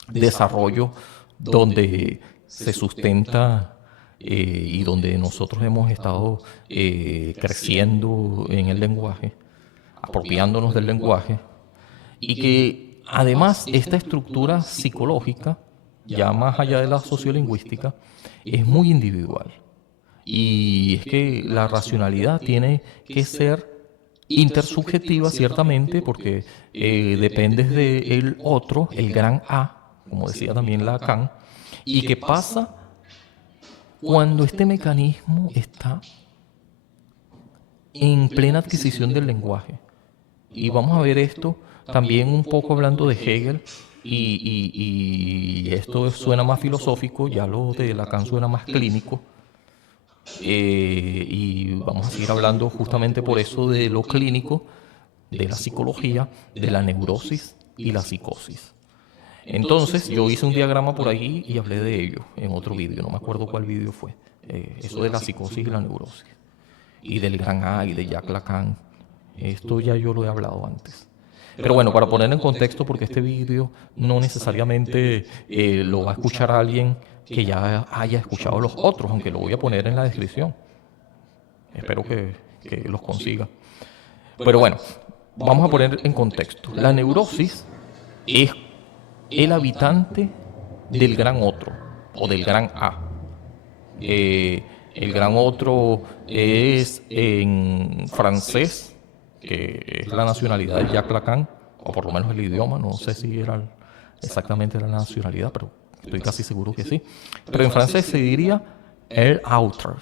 desarrollo donde se sustenta y donde nosotros hemos estado creciendo en el lenguaje, apropiándonos del lenguaje, y que además esta estructura psicológica, ya más allá de la sociolingüística, es muy individual. Y es que la racionalidad tiene que ser intersubjetiva, ciertamente, porque dependes del otro, el gran A, como decía también Lacan, y que pasa cuando este mecanismo está en plena adquisición del lenguaje. Y vamos a ver esto también un poco hablando de Hegel, y esto suena más filosófico, ya lo de Lacan suena más clínico, y vamos a seguir hablando justamente por eso de lo clínico, de la psicología, de la neurosis y la psicosis. Entonces yo hice un diagrama por ahí y hablé de ello en otro vídeo, no me acuerdo cuál vídeo fue, eso de la psicosis y la neurosis, y del gran A y de Jacques Lacan. Esto ya yo lo he hablado antes. Pero bueno, para poner en contexto, porque este vídeo no necesariamente lo va a escuchar alguien que ya haya escuchado los otros, aunque lo voy a poner en la descripción. Espero que los consiga. Pero bueno, vamos a poner en contexto. La neurosis es el habitante del gran otro o del gran A. El gran otro es en francés, que es la nacionalidad de Jacques Lacan, o por lo menos el idioma, no sé si era exactamente la nacionalidad, pero estoy casi seguro que sí. Pero en francés se diría el auteur,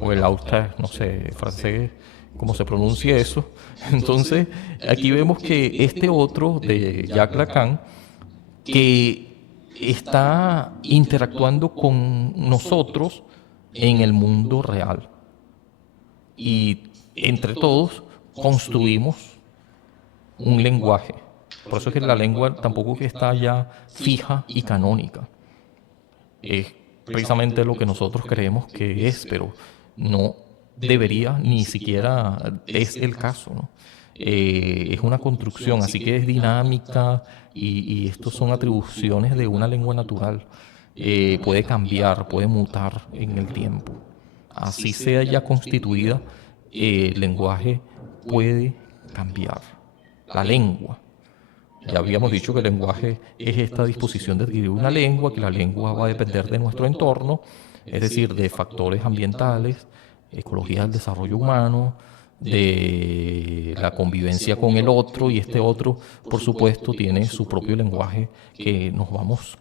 o el auteur, no sé, francés, cómo se pronuncia eso. Entonces, aquí vemos que este otro de Jacques Lacan, que está interactuando con nosotros en el mundo real. Y entre todos construimos un lenguaje. Por eso es que la lengua tampoco que está ya fija y canónica. Es precisamente lo que nosotros creemos que es, pero no debería, ni siquiera es el caso, ¿no? Es una construcción, así que es dinámica y estos son atribuciones de una lengua natural. Puede cambiar, puede mutar en el tiempo. Así sea ya constituida, el lenguaje puede cambiar. La lengua. Ya habíamos dicho que el lenguaje es esta disposición de adquirir una lengua, que la lengua va a depender de nuestro entorno, es decir, de factores ambientales, ecología del desarrollo humano, de la convivencia con el otro, y este otro, por supuesto, tiene su propio lenguaje que nos vamos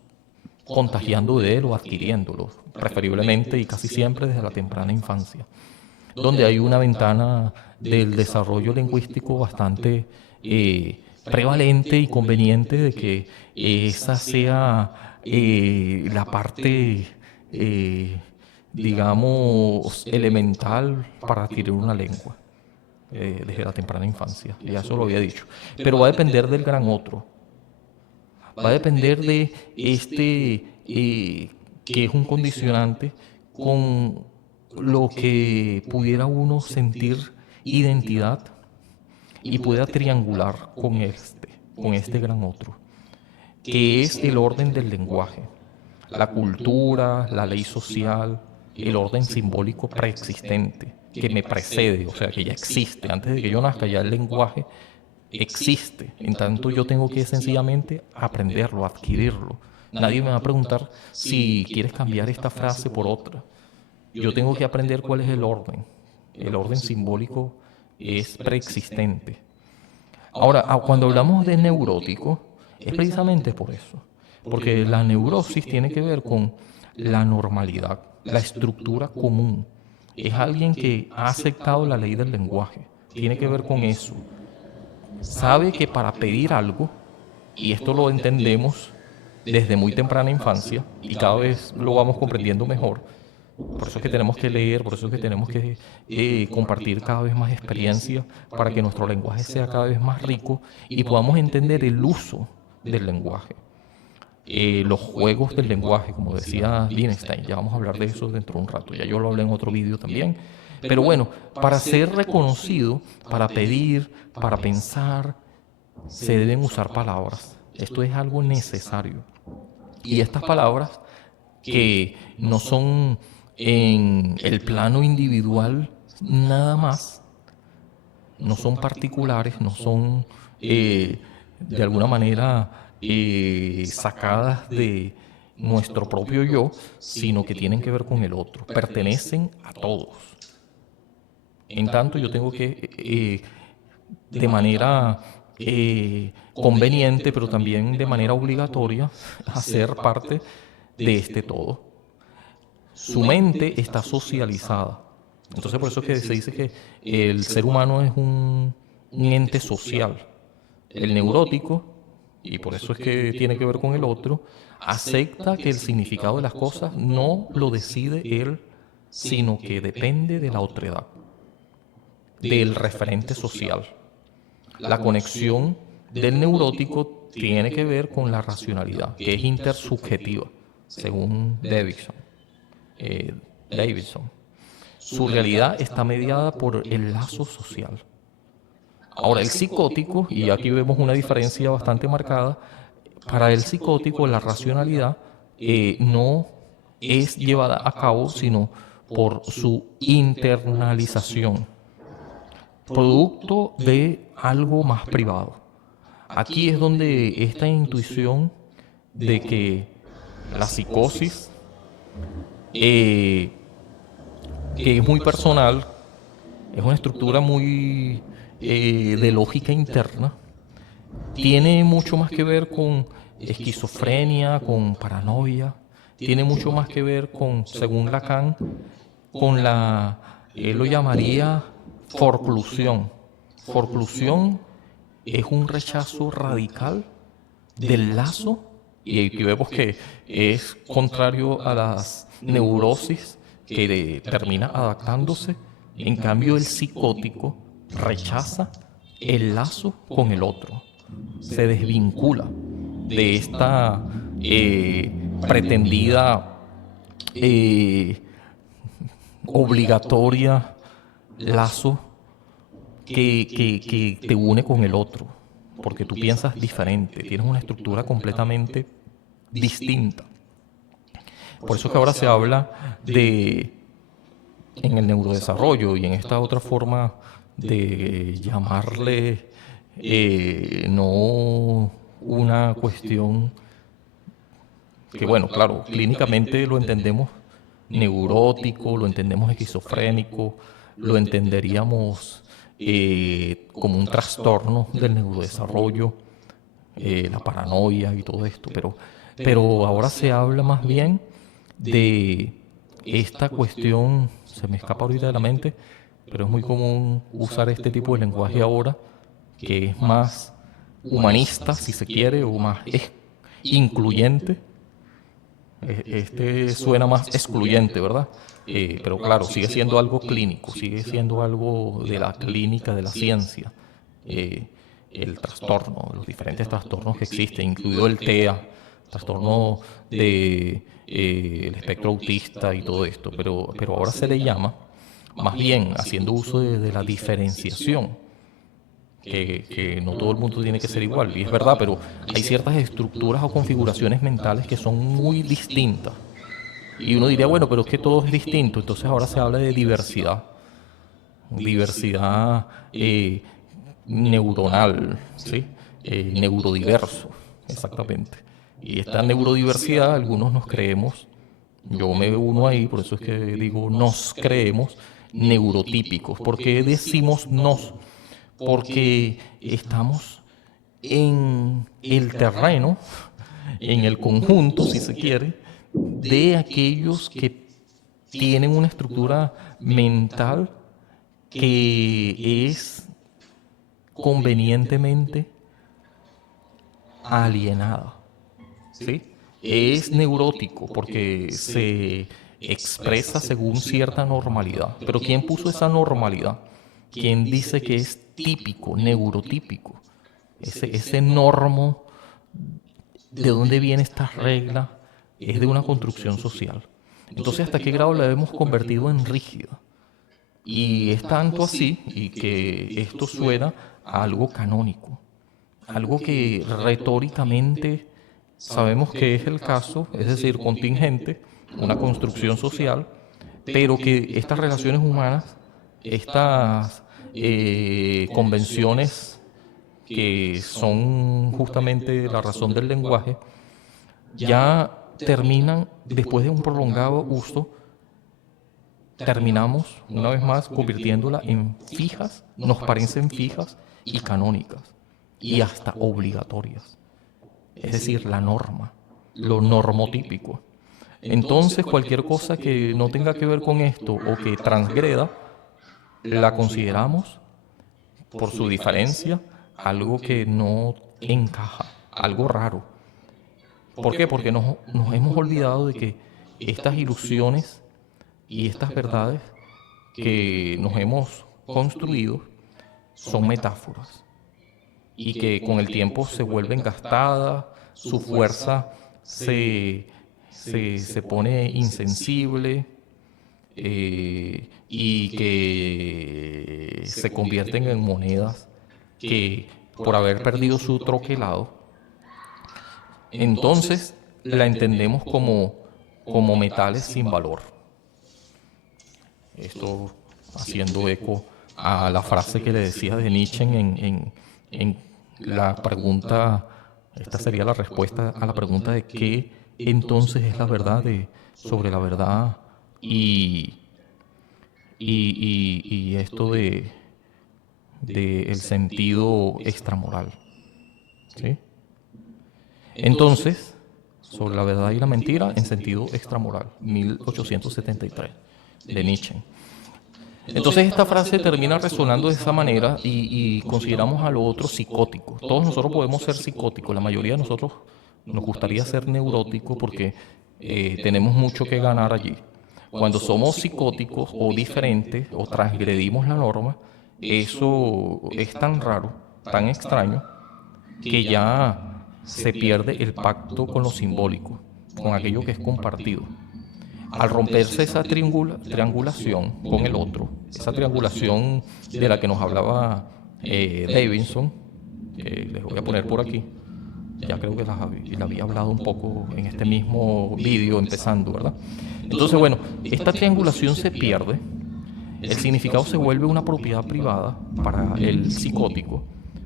contagiando de él o adquiriéndolo, preferiblemente y casi siempre desde la temprana infancia, donde hay una ventana del desarrollo lingüístico bastante prevalente y conveniente de que esa sea la parte, digamos, elemental para adquirir una lengua desde la temprana infancia. Ya eso lo había dicho. Pero va a depender del gran otro. Va a depender de que es un condicionante con lo que pudiera uno sentir identidad y pueda triangular con este gran otro, que es el orden del lenguaje, la cultura, la ley social, el orden simbólico preexistente, que me precede, o sea, que ya existe. Antes de que yo nazca, ya el lenguaje existe. En tanto, yo tengo que sencillamente aprenderlo, adquirirlo. Nadie me va a preguntar si quieres cambiar esta frase por otra. Yo tengo que aprender cuál es el orden. El orden simbólico es preexistente. Ahora, cuando hablamos de neurótico, es precisamente por eso. Porque la neurosis tiene que ver con la normalidad, la estructura común. Es alguien que ha aceptado la ley del lenguaje. Tiene que ver con eso. Sabe que para pedir algo, y esto lo entendemos desde muy temprana infancia, y cada vez lo vamos comprendiendo mejor, por eso es que tenemos que leer, por eso es que tenemos que compartir cada vez más experiencia para que nuestro lenguaje sea cada vez más rico y podamos entender el uso del lenguaje. Los juegos del lenguaje, como decía Wittgenstein, ya vamos a hablar de eso dentro de un rato, ya yo lo hablé en otro vídeo también. Pero bueno, para ser reconocido, para pedir, para pensar, se deben usar palabras. Esto es algo necesario. Y estas palabras que no son en el plano individual nada más, no son particulares, no son de alguna manera sacadas de nuestro propio yo, sino que tienen que ver con el otro, pertenecen a todos. En tanto, yo tengo que, de manera conveniente, pero también de manera obligatoria, hacer parte de este todo. Su mente está socializada. Entonces, por eso es que se dice que el ser humano es un ente social. El neurótico, y por eso es que tiene que ver con el otro, acepta que el significado de las cosas no lo decide él, sino que depende de la otredad, del referente social. La conexión del neurótico tiene que ver con la racionalidad, que es intersubjetiva, según Davidson. Su realidad está mediada por el lazo social. Ahora, el psicótico, y aquí vemos una diferencia bastante marcada, para el psicótico la racionalidad no es llevada a cabo, sino por su internalización, producto de algo más privado. Aquí es donde esta intuición de que la psicosis, que es muy personal, es una estructura muy de lógica interna, tiene mucho más que ver con esquizofrenia, con paranoia, tiene mucho más que ver con, según Lacan, con él lo llamaría forclusión. Forclusión es un rechazo radical del lazo, y aquí vemos que es contrario a las neurosis que termina adaptándose. En cambio, el psicótico rechaza el lazo con el otro, se desvincula de esta pretendida eh, obligatoria lazo que te une con el otro, porque tú piensas diferente, tienes una estructura completamente distinta. Por eso es que ahora se habla de, en el neurodesarrollo y en esta otra forma de llamarle, no una cuestión que, bueno, claro, clínicamente lo entendemos neurótico, lo entendemos esquizofrénico, lo entenderíamos como un trastorno del neurodesarrollo, la paranoia y todo esto, pero ahora se habla más bien de esta cuestión, se me escapa ahorita de la mente, pero es muy común usar este tipo de lenguaje ahora, que es más humanista, si se quiere, o más incluyente. Este suena más excluyente, ¿verdad? Pero claro, sigue siendo algo clínico, sigue siendo algo de la clínica, de la ciencia. Eh, el trastorno, los diferentes trastornos que existen, incluido el TEA, trastorno de el espectro autista y todo esto, pero ahora se le llama, más bien haciendo uso de la diferenciación, que no todo el mundo tiene que ser igual, y es verdad, pero hay ciertas estructuras o configuraciones mentales que son muy distintas. Y uno diría, bueno, pero es que todo es distinto, entonces ahora se habla de diversidad, diversidad neuronal, ¿sí? Neurodiverso, exactamente. Y esta neurodiversidad, algunos nos creemos, yo me uno ahí, por eso es que digo nos creemos neurotípicos. ¿Por qué decimos nos? Porque estamos en el terreno, en el conjunto, si se quiere, de aquellos que tienen una estructura mental que es convenientemente alienada, ¿sí? Es neurótico porque se expresa según cierta normalidad. Pero ¿quién puso esa normalidad? ¿Quién dice que es típico, neurotípico? Ese normo, ¿de dónde viene esta regla? Es de una construcción social. Entonces, ¿hasta qué grado la hemos convertido en rígida? Y es tanto así y que esto suena a algo canónico. algo que retóricamente sabemos que es el caso, es decir, contingente, una construcción social, pero que estas relaciones humanas, estas convenciones que son justamente la razón del lenguaje, ya terminan, después de un prolongado uso, terminamos una vez más convirtiéndola en fijas, nos parecen fijas y canónicas y hasta obligatorias. Es decir, la norma, lo normotípico. Entonces, cualquier cosa que no tenga que ver con esto o que transgreda, la consideramos, por su diferencia, algo que no encaja, algo raro. ¿Por qué? Porque nos hemos olvidado de que estas ilusiones y estas verdades que nos hemos construido son metáforas y que con el tiempo se vuelven gastadas, su fuerza se pone insensible y que se convierten en monedas que por haber perdido su troquelado, entonces la entendemos como metales sin valor. Esto haciendo eco a la frase que le decía de Nietzsche en la pregunta, esta sería la respuesta a la pregunta de qué entonces es la verdad sobre la verdad y, y esto de el sentido extramoral. ¿Sí? Entonces, sobre la verdad y la mentira en sentido extramoral, 1873, de Nietzsche. Entonces esta frase termina resonando de esa manera y consideramos a lo otro psicótico. Todos nosotros podemos ser psicóticos, la mayoría de nosotros nos gustaría ser neuróticos porque tenemos mucho que ganar allí. Cuando somos psicóticos o diferentes o transgredimos la norma, eso es tan raro, tan extraño, que ya se pierde el pacto con lo simbólico, con aquello que es compartido. Al romperse esa triangulación con el otro, esa triangulación de la que nos hablaba Davidson, que les voy a poner por aquí, ya creo que la había hablado un poco en este mismo vídeo empezando, ¿verdad? Entonces, bueno, esta triangulación se pierde, el significado se vuelve una propiedad privada para el psicótico,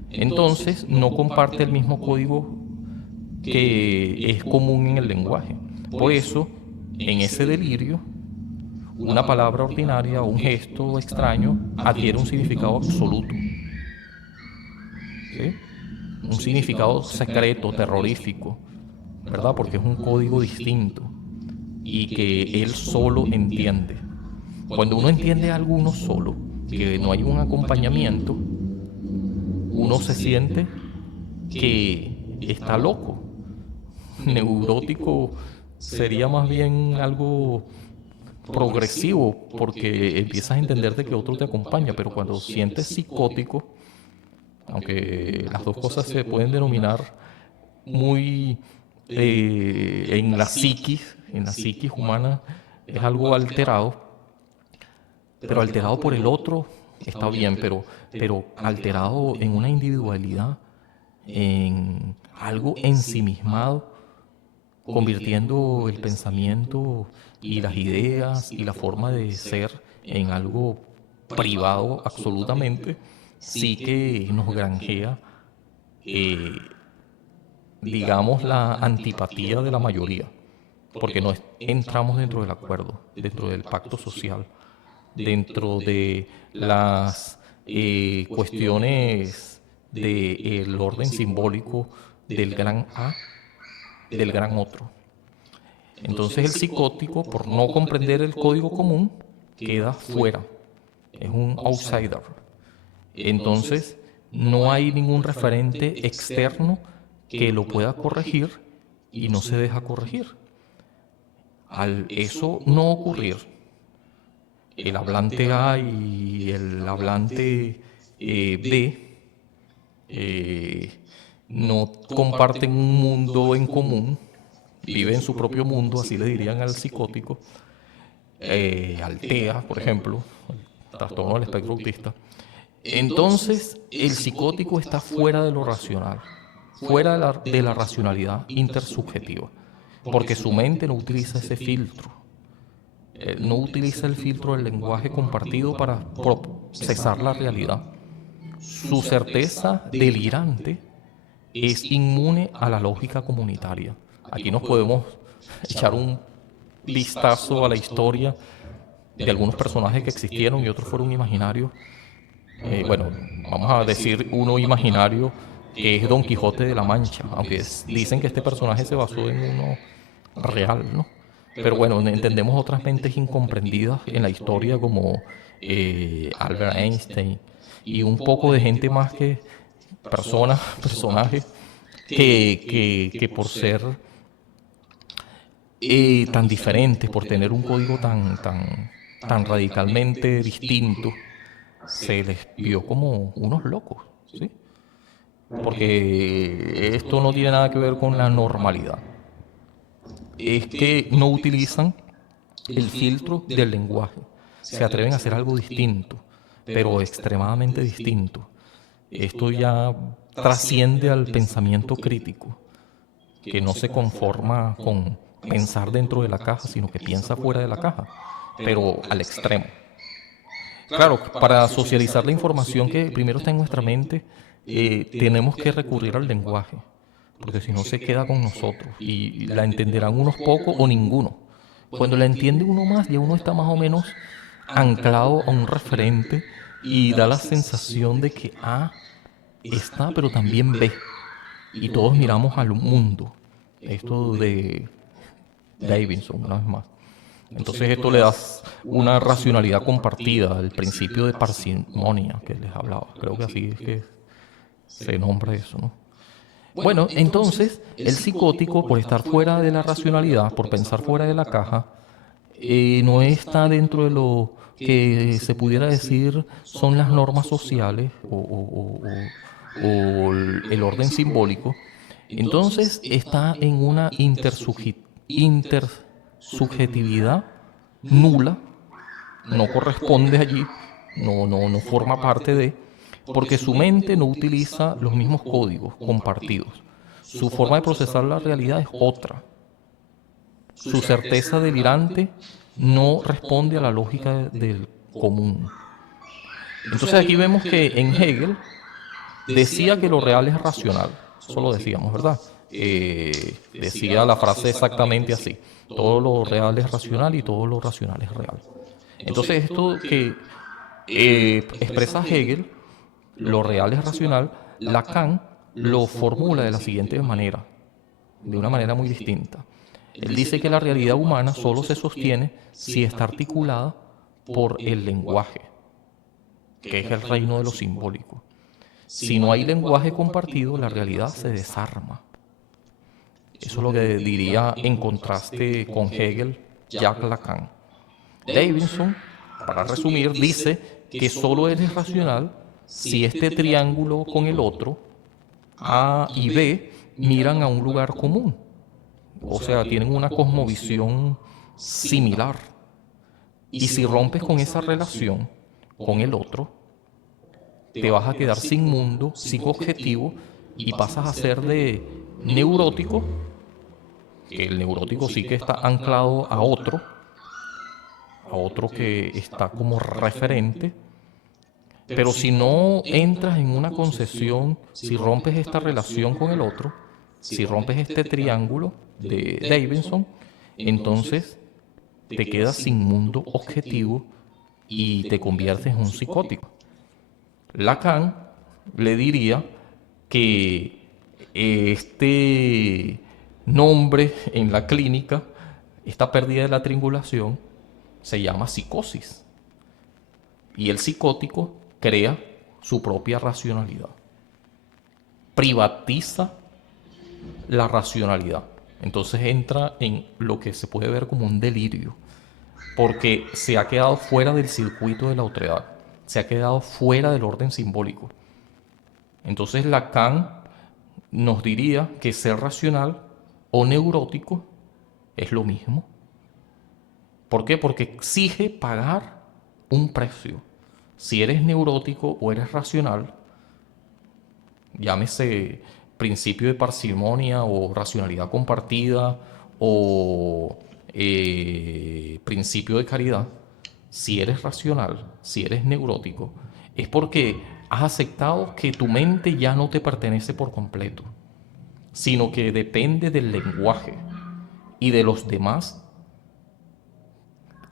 entonces no comparte el mismo código que es común en el lenguaje. Por eso, en ese delirio, una palabra ordinaria o un gesto extraño adquiere un significado absoluto, ¿sí? Un significado secreto, terrorífico, ¿verdad? Porque es un código distinto y que él solo entiende. Cuando uno entiende algo uno solo, que no hay un acompañamiento, uno se siente que está loco. Neurótico sería más bien algo progresivo porque empiezas a entender de que otro te acompaña, pero cuando sientes psicótico, aunque las dos cosas se pueden denominar muy en la psiquis humana es algo alterado, pero alterado por el otro está bien, pero alterado en una individualidad, en algo ensimismado, convirtiendo el pensamiento y las ideas y la forma de ser en algo privado absolutamente, sí que nos granjea, eh, digamos, la antipatía de la mayoría, porque no entramos dentro del acuerdo, dentro del pacto social, dentro de las cuestiones del orden simbólico del gran A, del gran otro. Entonces el psicótico, por no comprender el código común, queda fuera, es un outsider. Entonces no hay ningún referente externo que lo pueda corregir y no se deja corregir. Al eso no ocurrir, el hablante A y el hablante B no comparten un mundo en común, viven en su propio mundo, así le dirían al psicótico, al TEA, por ejemplo, el trastorno del espectro autista, Entonces, el psicótico está fuera de lo racional, fuera de la racionalidad intersubjetiva, porque su mente no utiliza ese filtro. No utiliza el filtro del lenguaje compartido para procesar la realidad. Su certeza delirante es inmune a la lógica comunitaria. Aquí nos podemos echar un vistazo a la historia de algunos personajes que existieron y otros fueron imaginarios. Bueno, vamos a decir uno imaginario que es Don Quijote de la Mancha, aunque dicen que este personaje se basó en uno real, ¿no? Pero bueno, entendemos otras mentes incomprendidas en la historia como Albert Einstein y un poco de gente más que personajes que por ser tan diferentes, por tener un código tan radicalmente distinto, se les vio como unos locos, ¿sí? Porque esto no tiene nada que ver con la normalidad. Es que no utilizan el filtro del lenguaje. Se atreven a hacer algo distinto, pero extremadamente distinto. Esto ya trasciende al pensamiento crítico, que no se conforma con pensar dentro de la caja, sino que piensa fuera de la caja, pero al extremo. Claro, para socializar la información que primero está en nuestra mente, tenemos que recurrir al lenguaje, porque si no se queda con nosotros y la entenderán unos pocos o ninguno. Cuando la entiende uno más, ya uno está más o menos anclado a un referente y da la sensación de que A está, pero también B. Y todos miramos al mundo. Esto de Davidson, una vez más. Entonces esto le da una racionalidad compartida, el principio de parsimonia que les hablaba. Creo que así es que se nombra eso, ¿no? Bueno, entonces el psicótico, por estar fuera de la racionalidad, por pensar fuera de la caja, no está dentro de lo que se pudiera decir son las normas sociales o el orden simbólico. Entonces está en una intersubjetividad nula, no corresponde allí, no forma parte de, porque su mente no utiliza los mismos códigos compartidos. Su forma de procesar la realidad es otra. Su certeza delirante no responde a la lógica del común. Entonces aquí vemos que en Hegel decía que lo real es racional. Eso lo decíamos, ¿verdad? Decía la frase exactamente así. Todo lo real es racional y todo lo racional es real. Entonces esto que expresa Hegel, lo real es racional, Lacan lo formula de la siguiente manera, de una manera muy distinta. Él dice que la realidad humana solo se sostiene si está articulada por el lenguaje, que es el reino de lo simbólico. Si no hay lenguaje compartido, la realidad se desarma. Eso es lo que diría en contraste con Hegel, Jacques Lacan. Davidson, para resumir, dice que solo es racional si este triángulo con el otro, A y B, miran a un lugar común. O sea, tienen una cosmovisión similar. Y si rompes con esa relación con el otro, te vas a quedar sin mundo, sin objetivo y pasas a ser de neurótico, que el neurótico sí que está anclado a otro que está como referente, pero si no entras en una concesión, si rompes esta relación con el otro, si rompes este triángulo de Davidson, entonces te quedas sin mundo objetivo y te conviertes en un psicótico. Lacan le diría que este nombre en la clínica, esta pérdida de la triangulación, se llama psicosis. Y el psicótico crea su propia racionalidad. Privatiza la racionalidad. Entonces entra en lo que se puede ver como un delirio, porque se ha quedado fuera del circuito de la otredad, se ha quedado fuera del orden simbólico. Entonces Lacan nos diría que ser racional o neurótico es lo mismo. ¿Por qué? Porque exige pagar un precio. si eres neurótico o eres racional, llámese principio de parsimonia o racionalidad compartida o principio de caridad, si eres racional, si eres neurótico, es porque has aceptado que tu mente ya no te pertenece por completo, sino que depende del lenguaje y de los demás.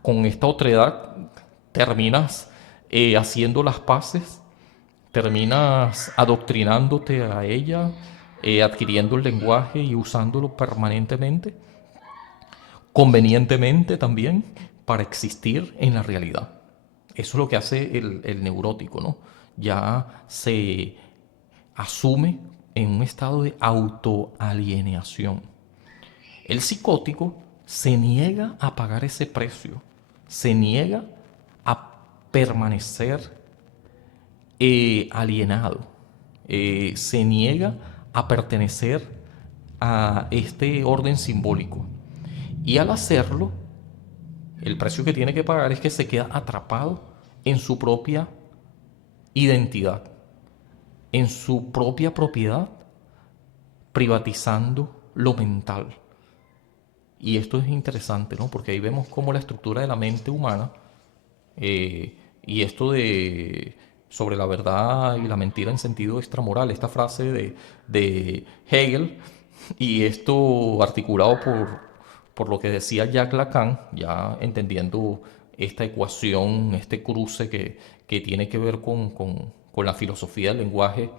Con esta otredad terminas haciendo las paces, terminas adoctrinándote a ella, adquiriendo el lenguaje y usándolo permanentemente, convenientemente también, para existir en la realidad. Eso es lo que hace el neurótico, ¿no? Ya se asume en un estado de autoalienación. El psicótico se niega a pagar ese precio, se niega a permanecer alienado, se niega a pertenecer a este orden simbólico. Y al hacerlo, el precio que tiene que pagar es que se queda atrapado en su propia identidad, en su propia propiedad, privatizando lo mental. Y esto es interesante, ¿no? Porque ahí vemos cómo la estructura de la mente humana y esto de sobre la verdad y la mentira en sentido extramoral, esta frase de Hegel, y esto articulado por lo que decía Jacques Lacan, ya entendiendo esta ecuación, este cruce que tiene que ver con la filosofía del lenguaje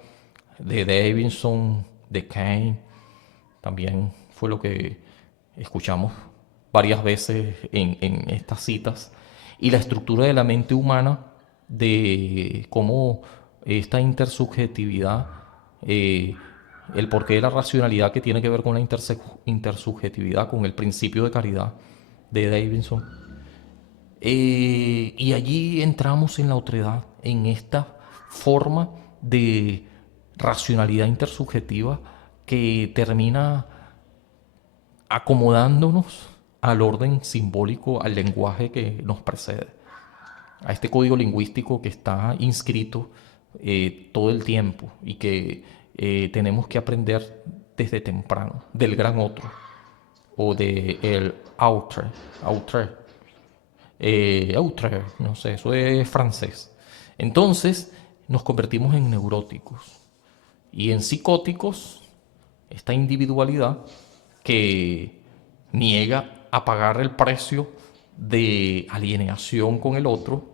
de Davidson, de Kane, también fue lo que escuchamos varias veces en estas citas, y la estructura de la mente humana, de cómo esta intersubjetividad, el porqué de la racionalidad que tiene que ver con la intersubjetividad, con el principio de caridad de Davidson. Y allí entramos en la otredad, en esta forma de racionalidad intersubjetiva que termina acomodándonos al orden simbólico, al lenguaje que nos precede, a este código lingüístico que está inscrito todo el tiempo y que tenemos que aprender desde temprano, del gran otro, o de el autre, no sé, eso es francés. Entonces nos convertimos en neuróticos y en psicóticos, esta individualidad que niega a pagar el precio de alienación con el otro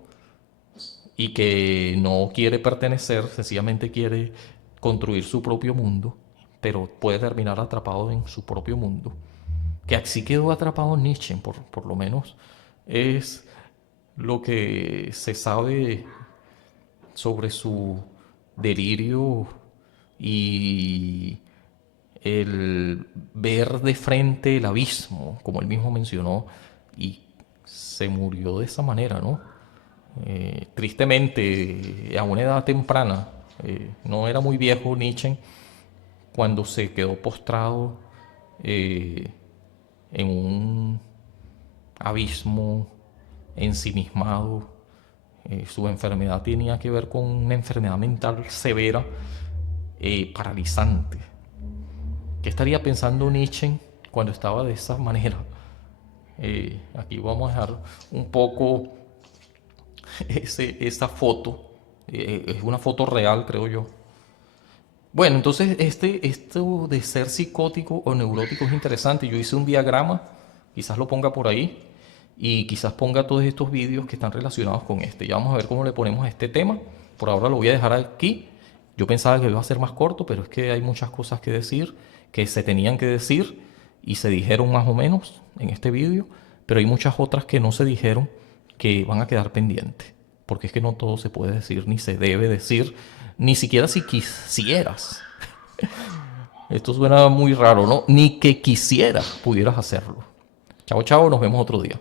y que no quiere pertenecer, sencillamente quiere construir su propio mundo, pero puede terminar atrapado en su propio mundo. Que así quedó atrapado Nietzsche, por lo menos es lo que se sabe sobre su delirio y el ver de frente el abismo, como él mismo mencionó, y se murió de esa manera, ¿no? Tristemente, a una edad temprana, no era muy viejo Nietzsche cuando se quedó postrado eh, en un abismo ensimismado. Su enfermedad tenía que ver con una enfermedad mental severa, paralizante. ¿Qué estaría pensando Nietzsche cuando estaba de esa manera? Aquí vamos a dejar un poco esa foto. Es una foto real, creo yo. Bueno, entonces esto de ser psicótico o neurótico es interesante. Yo hice un diagrama, quizás lo ponga por ahí, y quizás ponga todos estos vídeos que están relacionados con este. Ya vamos a ver cómo le ponemos a este tema. Por ahora lo voy a dejar aquí. Yo pensaba que iba a ser más corto, pero es que hay muchas cosas que decir, que se tenían que decir y se dijeron más o menos en este vídeo, pero hay muchas otras que no se dijeron que van a quedar pendientes, porque es que no todo se puede decir ni se debe decir, ni siquiera si quisieras. Esto suena muy raro, ¿no? Ni que quisieras pudieras hacerlo. Chao, chao, nos vemos otro día.